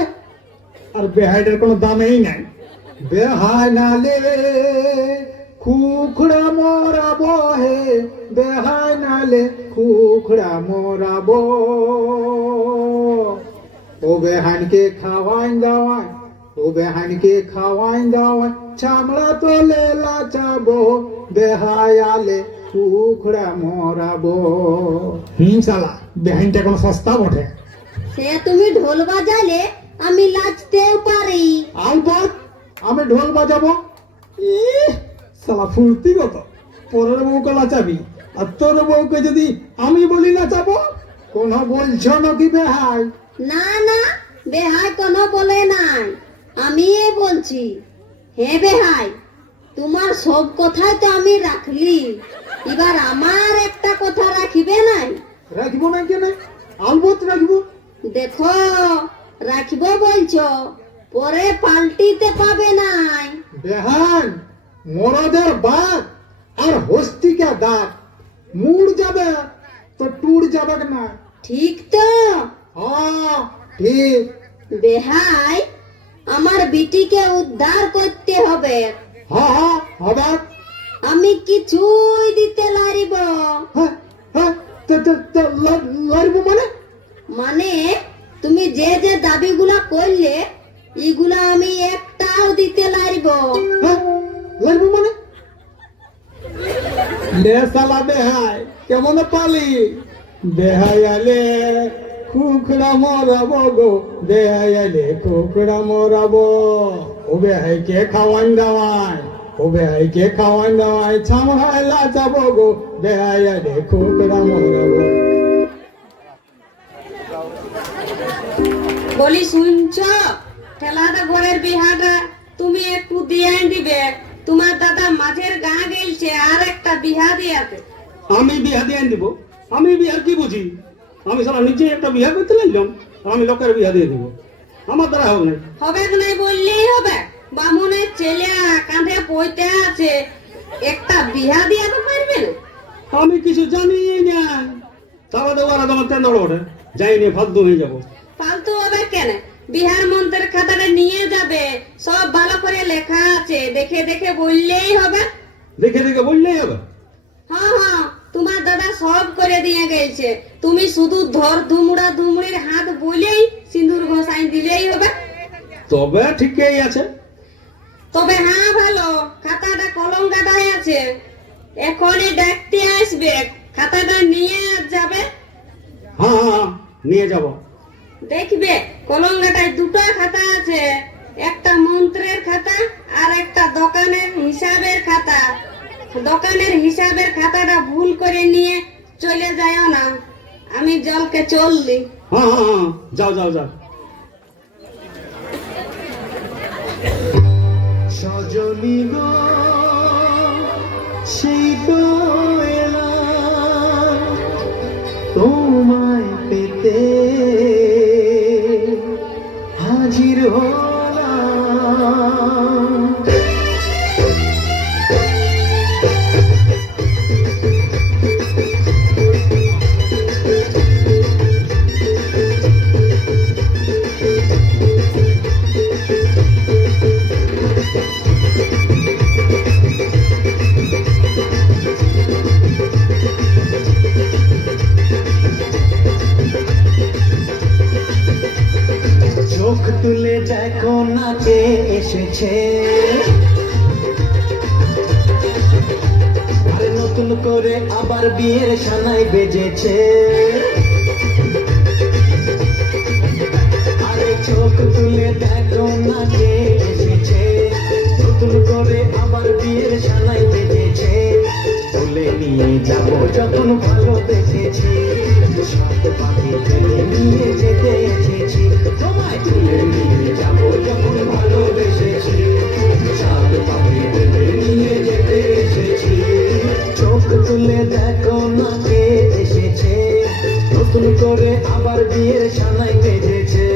আর বেহাইটার কোনো দামেই নাই। বেহাই নালে খুখড়া মরাবো হে, বেহাই নালে খুখড়া মরাবো। ও বেহানকে খাওয়াই দাওয়াই, ও বেহানকে খাওয়াই দাওয়াই, চামড়া তো লেলা চাবো, বেহাই আলে খুখড়া মরাবো। শালা, বেহাইনটা কোনো সস্তা বটে। সে তুমি ঢোল বাজালে আমি নাচতেও পারি। আলবত আমি ঢোল বাজাবো। শালা ফুর্তি কত, পরের বউকে নাচাবি, আর তোর বউকে যদি আমি বলি নাচাবো? কোন বলছো নাকি বেহাই? না না, বেহাই কোনো বলে নাই, আমি বলছি। হে বেহাই, তোমার সব কথাই তো আমি রাখলি, এবার আমার একটা কথা রাখিবে নাই? রাখবো না কেন? আলবত রাখবো। দেখো, রাখিব বলছো, পরে পাল্টিতে পাবে নাই। বেহান, মরদের বাদ আর হস্তিকা দাঁত, মুড় যাবে তো টুর যাবে না। ঠিক তো? হ্যাঁ ঠিক। বেহাই, আমার বিটিকে উদ্ধার করতে হবে। হ্যাঁ হ্যাঁ হবে। আমি কিছুই দিতে লারিব। হ্যাঁ হ্যাঁ, লড়বো মানে? মানে তুমি যে যে দাবিগুলা করলে, এগুলা আমি একটাও দিতে লারিব। হ্যাঁ, লড়বো মানে? লে শালা বেহাই, কেমন পালি? বেহাই আলে খুখড়া মরাবো গো, বেহাই আলে খুখড়া মরাবো। ও বেহাইকে খাওয়ান দাওয়াই, ও বেহাইকে খাওয়ান দাওয়াই, ছামড়ায় লাচাবো গো, বেহাই আলে খুখড়া মরাবো। বলি, শুনছ? ঠেলাটা ঘরের বিহাটা তুমি একটু দিয়ে দিবে। তোমার দাদা মাঝের গা গেলছে আর একটা বিহা দিয়াতে। আমি বিয়া দিয়ে দিব? আমি বিয়ার কি বুঝি? আমি সারা নিজে একটা বিয়া করতে লাগলাম, আর আমি লোকের বিয়া দিয়ে দিব? আমার দ্বারা হবে না। হবে কি নাই বললেই হবে? বামুনের ছেলে কাঁধে পইতে আছে, একটা বিহা দিয়া তো পারবে না? আমি কিছু জানি না। সারা দেওয়ার আমার তেন্দড় ওঠে, যাই নিয়ে ফালতু হয়ে যাবো। ফালতু হবে কেন? বিহার মন্ত্রের খাতাটা নিয়ে যাবে, সব ভালো করে লেখা আছে, দেখে দেখে বললেই হবে। দেখে দেখে বললেই হবে? হ্যাঁ হ্যাঁ, তোমার দাদা সব করে দিয়ে গেছে, তুমি শুধু ধর ধুমড়া ধুমড়ির হাত বলেই সিঁদুর ঘষাই দিলেই হবে। তবে ঠিকই আছে। তবে হ্যাঁ, ভালো, খাতাটা কলম কাটাই আছে, এখনই ডাকতে আসবে, খাতাটা নিয়ে যাবে। হ্যাঁ হ্যাঁ, নিয়ে যাব। দেখবে কলম কাটায় দুটো খাতা আছে, একটা মন্ত্রের খাতা আর একটা দোকানের হিসাবের খাতা। দোকানের হিসাবের খাতাটা ভুল করে নিয়ে চলে যাও না, আমি জলকে চললি। হ্যাঁ হ্যাঁ হ্যাঁ, যাও যাও যাও। সজনী গো সেই তো এলাম তোমায় পেতে হাজির হলাম। চোখ তুলে দেখো না কে এসেছে, আরে নতুন করে আবার বিয়ের সানাই বেজেছে। আরে চোখ তুলে দেখো না কে এসেছে, নতুন করে আবার বিয়ের সানাই বেজেছে। তুলে নিয়ে যাবো যখন ভালোবেসেছি, সাত পাখি ফেলে নিয়ে যেতে এসেছি। তোমায় তুলে নিয়ে যাবো যখন ভালোবেসেছি, সাত পাখি ফেলে নিয়ে যেতে এসেছি। চোখ তুলে দেখো না কে এসেছে, নতুন করে আবার বিয়ের সানাই বেজেছে।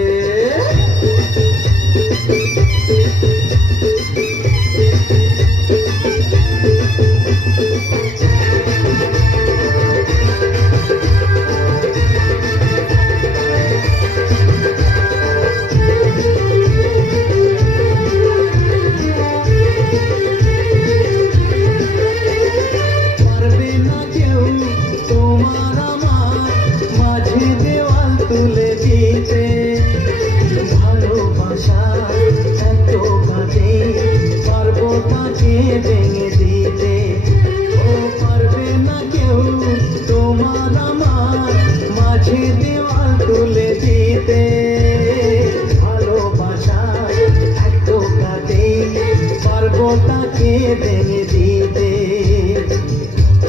পারবে না কেউ তোমার আমার মাঝে দেওয়াল তুলে দিতে, ভালোবাসা এত কাজে পারবো তাকে ভেঙে দিতে। ও পারবে না কেউ তোমার আমার মাঝে দেওয়াল তুলে দিতে, ভালোবাসা এত কাজে পারবো তাকে ভেঙে দিতে।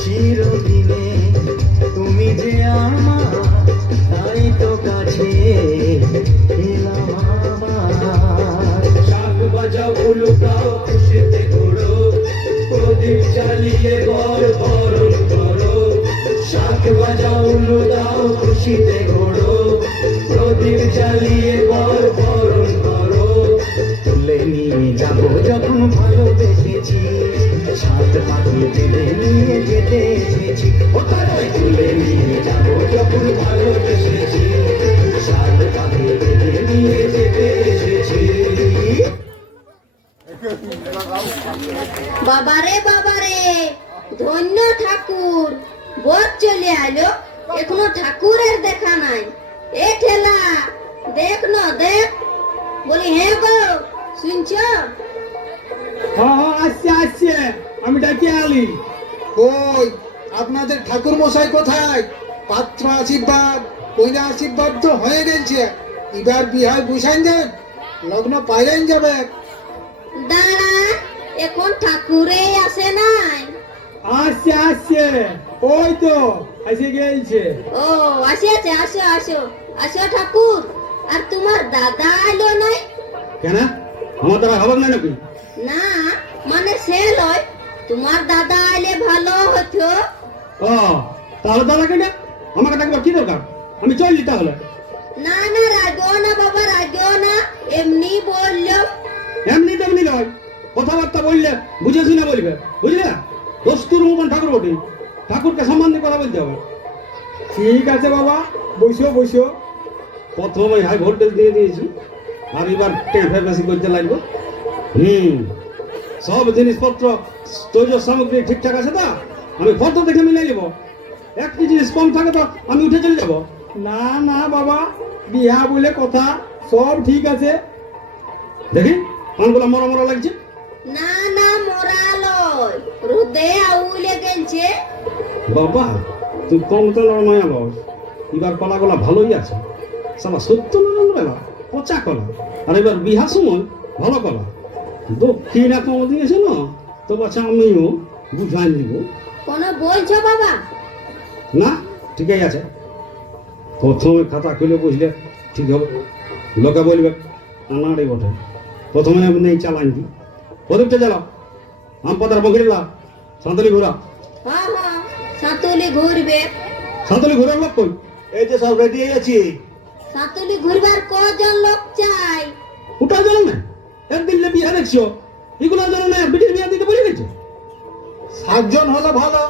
চিরদিনে তুমি যে আমার, তাই তো কাছে এলাম আমার। শাক বাজাও উলুটাও খুশিতে ঘোড়ো, প্রদীপ জ্বালিয়ে ঘর বরণ করো। শাক বাজাও উলুটাও খুশিতে ঘোড়ো, প্রদীপ জ্বালিয়ে ঘর বরণ করো। তুলে নিয়ে যাবো যখন ভালোবেসেছি, সাত পাখি ফেলে নিয়ে যেতে এসেছি। ও তারাই তুলে নিয়ে যাবো যখন ভালোবেসেছি, সাত পাখি ফেলে নিয়ে যেতে এসেছি। বাবারে বাবারে, ধন্য ঠাকুর, বর চলে আলো, এখনো ঠাকুরের দেখা নাই। এ ঠেলা দেখ না দেখ। বলি হ্যাঁ গো, শুনছ? হ্যাঁ হ্যাঁ, আসছে আসছে, আমি ডাকি আলি। কই আপনাদের ঠাকুর মশাই কোথায়? পাত্র আশীর্বাদ কইনা আশীর্বাদ তো হয়ে গেছে, এবার বিহায় বুঝাইন দেন, লগ্ন পাইলেন যাবে। দাঁড়া, এখন ঠাকুরেই আসে নাই। আসছে আসছে, ওই তো এসে গেছে। ও আসিয়াছে, আসো আসো আসো ঠাকুর। আর তোমার দাদা এলো নাই? কেন আমার দ্বারা খবর নাই নাকি? না মানে সে লয়, তোমার দাদা এলে ভালো হতো। ও তাহলে দাদা কেন আমাকে ডাকবার কি দরকার? আমি চললি তাহলে। না না রাগো না বাবা, রাগো না, এমনি বললো। এমনি তেমনি নয়, কথাবার্তা বললে বুঝে শুনে বলবে, বুঝলে? দস্তুর মতন ঠাকুর বটি, ঠাকুরকে সম্মান দিয়ে কথা বলতে হবে। ঠিক আছে বাবা, বসো বসো। প্রথমে হাই ভোল্টেজ দিয়ে দিয়েছি, আর এবার টেম্পার বেশি করতে লাগবে। সব জিনিসপত্র তৈজ সামগ্রী ঠিকঠাক আছে তো? আমি ফটো দেখে মিলিয়ে নেব। একটি জিনিস কম থাকে তো আমি উঠে চলে যাব। না না বাবা, বিয়া বলে কথা, সব ঠিক আছে। দেখি কানগুলো মরা মরা লাগছে। না না মোরা লয়, রোদে আউলে গেলছে। বাবা তুই কম তেলার মায়া লস, এবার কলাগুলা ভালোই আছে। সালা ৭০ বেলা পচা কলা, আর এবার বিহা সময় ভালো কলা দক্ষিণা কম দিয়েছে না, তো বাচ্চা আমিও বুঝাই দিব। কোনো বলছো বাবা? না ঠিকই আছে, প্রথমে খাতা খুলে বুঝলে ঠিক হবে। লোকে বলবে আনাড়ি বটে, প্রথমে আপনি চালান দি প্রদীপটা জ্বালাও, আম পাতার বগিরে লাও, সাঁতালি ঘোরা। হ্যাঁ হ্যাঁ, সাতুলি ঘুরবে। সাঁতালি ঘোরার লোক কই? এই যে সব রেডি হয়ে আছি। সাতুলি ঘুরবার কজন লোক চাই? ওটা জানো না, একদিন বিয়ে দেখছো, এগুলো জানো না, বিটির বিয়ে দিতে বলে গেছে। 7 জন হলে ভালো,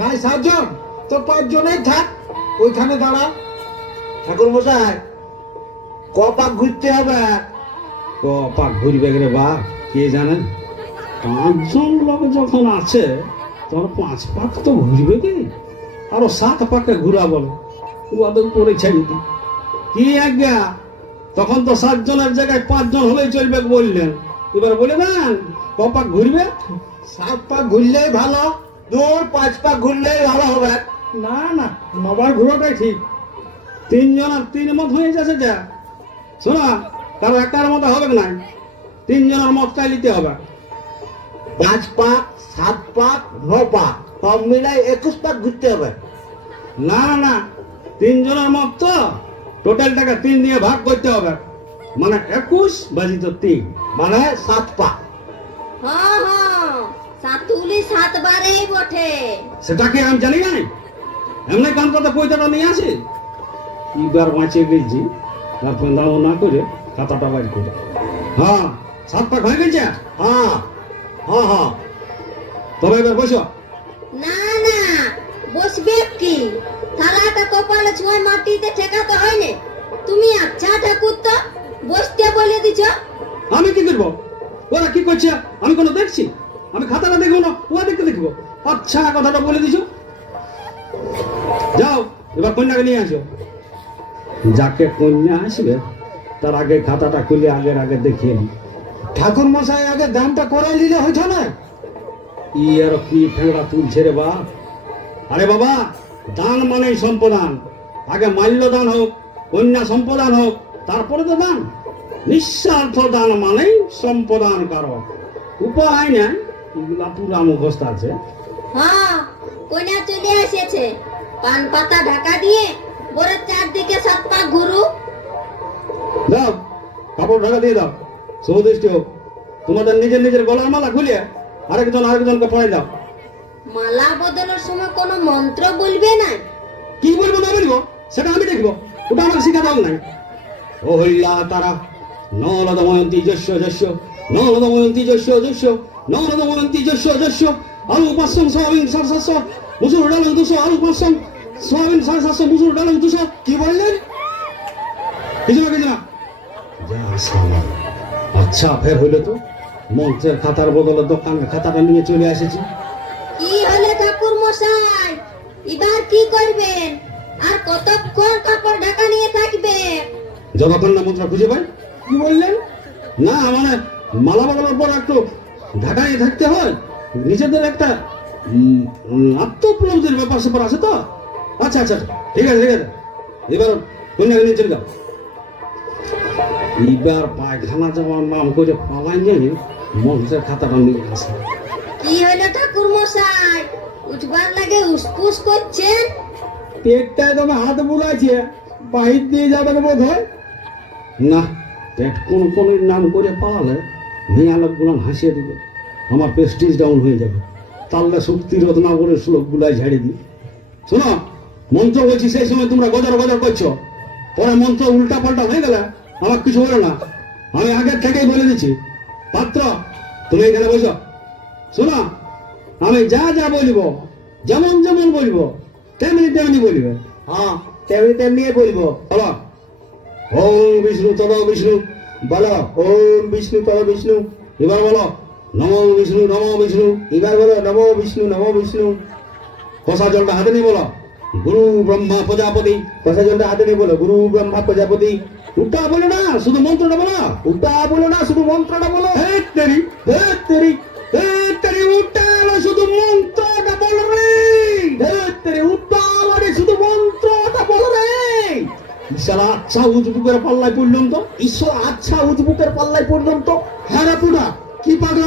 নাই 7 জন তো 5 জনেই থাক, ওইখানে দাঁড়া। ঠাকুর মশাই কপাক ঘুরতে হবে। ক পাক ঘুরবে গেলে বা কে জানেন, 5 জন লোক যখন আছে তখন 5 পাক তো ঘুরবে কি, আরো 7 পাকে ঘুরা বলে ওদের করে ছেড়ে দি কি আজ্ঞা। তখন তো 7 জনের জায়গায় 5 জন হলেই চলবে বললেন, এবার বলে দেন ক পাক ঘুরবে। 7 পাক ঘুরলেই ভালো। দূর 5 পাক ঘুরলেই ভালো হবে। না না, 9 বার ঘোরাটাই ঠিক। 3 জন আর 3 মত হয়ে যাচ্ছে যা। শোনা, কারো একার মতো হবে না, 3 জনের মতটাই নিতে হবে। 5 পাক 7 পাক 9 পাক সব মিলাই 21 পাক ঘুরতে হবে। না না, 3 জনের মত তো টোটাল টাকা 3 দিয়ে ভাগ করতে হবে, মানে 21 বাজিত 3 মানে 7 পাক। হ্যাঁ হ্যাঁ, সাতুলি 7 বারেই বটে। সেটাকে আমি জানি নাই, এমনি কাম কথা পয়সাটা নিয়ে আসে। এবার বাঁচিয়ে গেছি, তারপর দাও না করে খাতাটা বাইর করে। হ্যাঁ 7 পাক হয়ে গেছে। হ্যাঁ হ্যাঁ হ্যাঁ, তবে এবার বসো। না না, বসবে কি? থালাটা কপালে ছুঁয়ে মাটিতে ঠেকাতে হয় না। তুমি আচ্ছা ঠাকুর তো বসতে বলে দিছ। আমি কি করবো, ওরা কি করছে আমি কোনো দেখছি? আমি খাতাটা দেখবো না, ওরা দেখতে দেখবো। আচ্ছা কথাটা বলে দিছো, যাও এবার কন্যাকে নিয়ে আসো। যাকে কন্যা আসবে তার আগে খাতাটা খুলে আগের আগে দেখিয়ে নি। ঠাকুর মশাই আগে দামটা করে নিলে হইতো না? ই আর কি ফেঁড়া তুলছে রে বা। আরে বাবা, দান মানেই সম্পদান, আগে মাল্যদান হোক, কন্যা সম্পদান হোক, তারপরে তো দান। নিঃস্বার্থ দান মানেই সম্পদান কারক। উপায় নাই, এগুলা পুরা মুখস্থ আছে। হ্যাঁ, কন্যা চলে এসেছে। পান পাতা ঢাকা দিয়ে বরের চারদিকে 7 পাক ঘুরু। দাও কাপড় ঢাকা দিয়ে দাও, সৌদৃষ্টি হোক। তোমাদের নিজের নিজের গলার মালা খুলে আরেকজনকে পড়াই দাও। মালা বদলের সময় কোনো মন্ত্র বলবে না? কি বলবো না বলবো সেটা আমি দেখবো, ওটা আমার শিখা দাও নাই। ও হইলা তারা নলদময়ন্তী যস্য যস্য, নলদময়ন্তী যস্য যস্য, নলদময়ন্তী যস্য যস্য। আলু 500 সোয়াবিন 700, মুসুর ডাল 200, আলু 500 সোয়াবিন 750, মুসুর ডাল 200। কি বললেন? কিছু না কিছু না। যা শালা, আচ্ছা ফের হইলো তো, মন্ত্রের খাতার বদলে দোকানের খাতাটা নিয়ে চলে এসেছি। কি হলো ঠাকুর মশাই, এবার কি করবেন? আর কতক্ষণ কাপড় ঢাকা নিয়ে থাকবে? যতক্ষণ না মন্ত্র খুঁজে পাই। কি বললেন? না মানে মালা বদলার পর একটু ঢাকায় থাকতে হয়, নিজেদের একটা আত্মপ্রবদের ব্যাপার স্যাপার আছে তো। আচ্ছা আচ্ছা ঠিক আছে ঠিক আছে, এবার কন্যাকে নিয়ে চলে যাও। এইবার পায়খানা যাওয়ার নাম করে পালাই নিয়ে মন্ত্রের খাতাটা নিয়ে আসে। কি হলো ঠাকুর মশাই, উঠবার লাগে উসপুস করছেন? পেটটায় তোমার হাত বুলাইছে, বাহির দিয়ে যাবে বোধ হয়। না, পেট কোন নাম করে পালালে মেয়া লোকগুলো হাসিয়ে দিবে, আমার প্রেস্টিজ ডাউন হয়ে যাবে। তাহলে শক্তি রত্নাগরের শ্লোকগুলাই ঝাড়ে দিই। শোনো, মন্ত্র বলছি সেই সময় তোমরা গজর গজর করছো, পরে মন্ত্র উল্টা পাল্টা হয়ে গেলে আমার কিছু বলো না। আমি আগের থেকেই বলে দিচ্ছি, পাত্র তুমি এখানে বসো। শোনো, আমি যা যা বলবো, যেমন যেমন বলবো তেমনি তেমনি বলবে। হ্যাঁ তেমনি তেমনি বলবো। বলো ওম বিষ্ণু তদ বিষ্ণু, বলো ওম বিষ্ণু তদ বিষ্ণু। এবার বলো নমো বিষ্ণু নমো বিষ্ণু। এবার বলো নমো বিষ্ণু নমো বিষ্ণু। কষা জলটা হাতে নিয়ে বলো গুরু ব্রহ্মা প্রজাপতি। কষা জলটা হাতে নিয়ে বলো গুরু ব্রহ্মা প্রজাপতি। উল্টা বলো না, শুধু মন্ত্রটা বলো। উল্টা বলো না, শুধু মন্ত্রটা বলো। হে তেরি উল্টা বলো, শুধু মন্ত্রটা বলো রে। উল্টা মানে শুধু মন্ত্রটা বলো রে। শালা আচ্ছা উজবুকের পাল্লায় পড়লাম তো। ঈশ্বর আচ্ছা উজবুকের পাল্লায় পর্যন্ত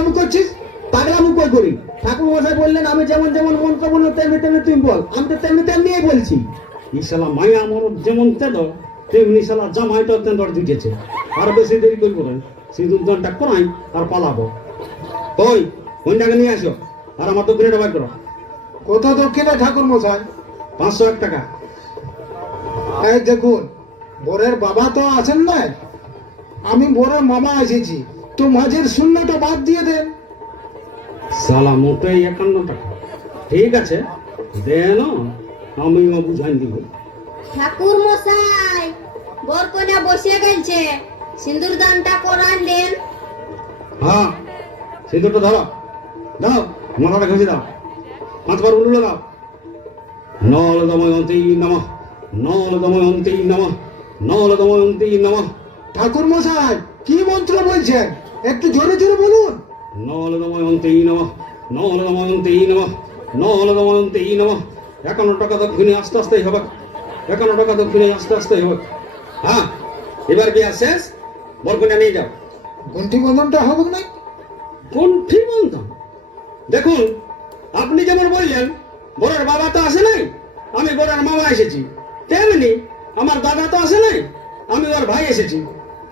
পাগলামো করছিস? পাগলামো কই করি? ঠাকুর মশাই বললেন আমি যেমন যেমন মন্ত্র বলবো তেমনি তেমনি তুমি বল। আমি তো তেমনি তেমনিই বলছি। এই শালা মায়া মরদ যেমন তেদর তেমনি শালা জামাইটা তেন্দর জুটেছে। আর বেশি দেরি করবো না, সিঁদুর দানটা করাই আর পালাবো। ওই কন্যাকে নিয়ে আসো আর আমার দক্ষিণাটা বাইর করো। কত দক্ষিণা ঠাকুর মশাই? 501 টাকা। এই দেখুন, বরের বাবা তো আছেন না, আমি বরের মামা এসেছি, তো মাঝের শূন্যটা বাদ দিয়ে দেন। শালা মোটেই 51 টাকা। ঠিক আছে দেন, আমিও বুঝাই দিব। ঠাকুর মশাই, বর কন্যা বসে গেছে, সিন্দুর দানটা করালেন। হ্যাঁ সিঁদুরটা ধরো, দাও মাথাটা ঘষে দাও, 5 বার উল্লু দাও। নল দময়ন্তী নমঃ, নল দময়ন্তী নমঃ, নল দময়ন্তী নমঃ। ঠাকুর মশাই কি মন্ত্র বলছেন? একটু জোরে জোরে বলুন। নল দময়ন্তী নমঃ, নল দময়ন্তী নমঃ, নল দময়ন্তী নমঃ। 51 টাকা দক্ষিণে আস্তে আস্তেই হবে, 51 টাকা দক্ষিণে আস্তে আস্তেই হবে। হ্যাঁ এবার বিয়া শেষ, বরকন্যা নিয়ে যাও। গন্ঠি বন্ধনটা হবে না? কণ্ঠী বন্ধন? দেখুন, আপনি যেমন বললেন বরের বাবা তো আসে নাই, আমি বরের মামা এসেছি, তেমনি আমার দাদা তো আসে নাই, আমি ওর ভাই এসেছি।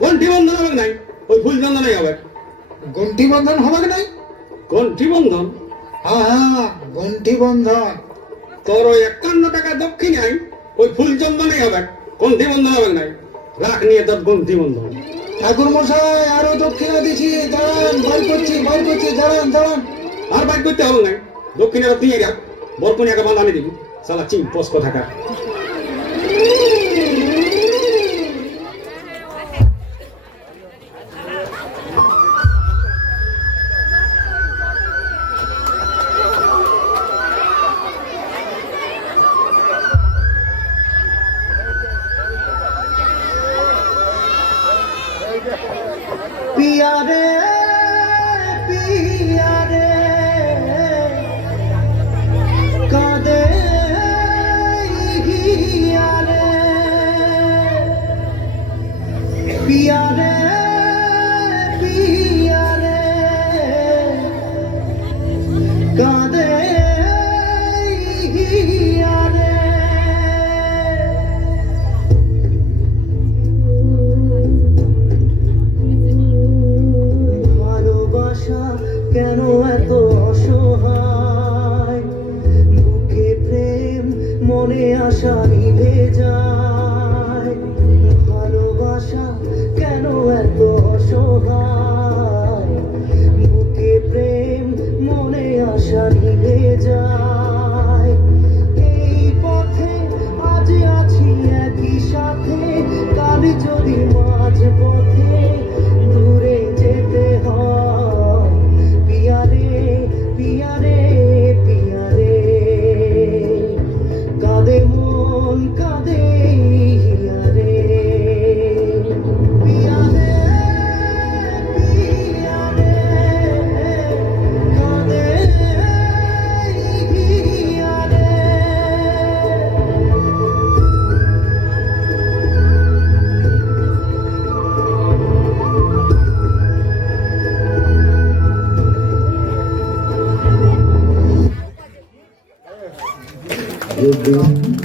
কণ্ঠী বন্ধন হবে নাই, ওই ফুল চন্দনাই হবে। গন্ঠি বন্ধন হবে নাই? কণ্ঠী বন্ধন? হ্যাঁ হ্যাঁ, গন্ঠি বন্ধন। তোর ওই 51 টাকা দক্ষিণাই ওই ফুল চন্দনই হবে, কণ্ঠী বন্ধন হবে নাই। রাখ নিয়ে তোর কণ্ঠী বন্ধন। ঠাকুর মশাই আরো দক্ষিণা দিছি, দাঁড়ান, বার করছি, দাঁড়ান দাঁড়ান। আর বাইক করতে হবে নাই, দক্ষিণের দিয়ে রাখ, বরকন্যাকে বাঁধানি দিবি। শালা চিন পস্ক থাকা। পিয়া রে পিয়া রে কাঁদে হিয়া রে, পিয়া রে পিয়া রে কাঁদে হিয়া রে। ভালোবাসা কেন এত অসহায়, বুকে প্রেম মনে আশা নিভে যায়। ভালোবাসা কেন এত অসহায়, বুকে প্রেম মনে আশা নিভে যায়। এই পথে আজ আছি একই সাথে, কাল যদি মাঝ পথে দূরে যেতে হয়। পিয়া রে পিয়া রে পিয়া রে কাঁদে মন কাঁদে হিয়া রে। পিয়া রে পিয়া রে কাঁদে হিয়া রে। Good.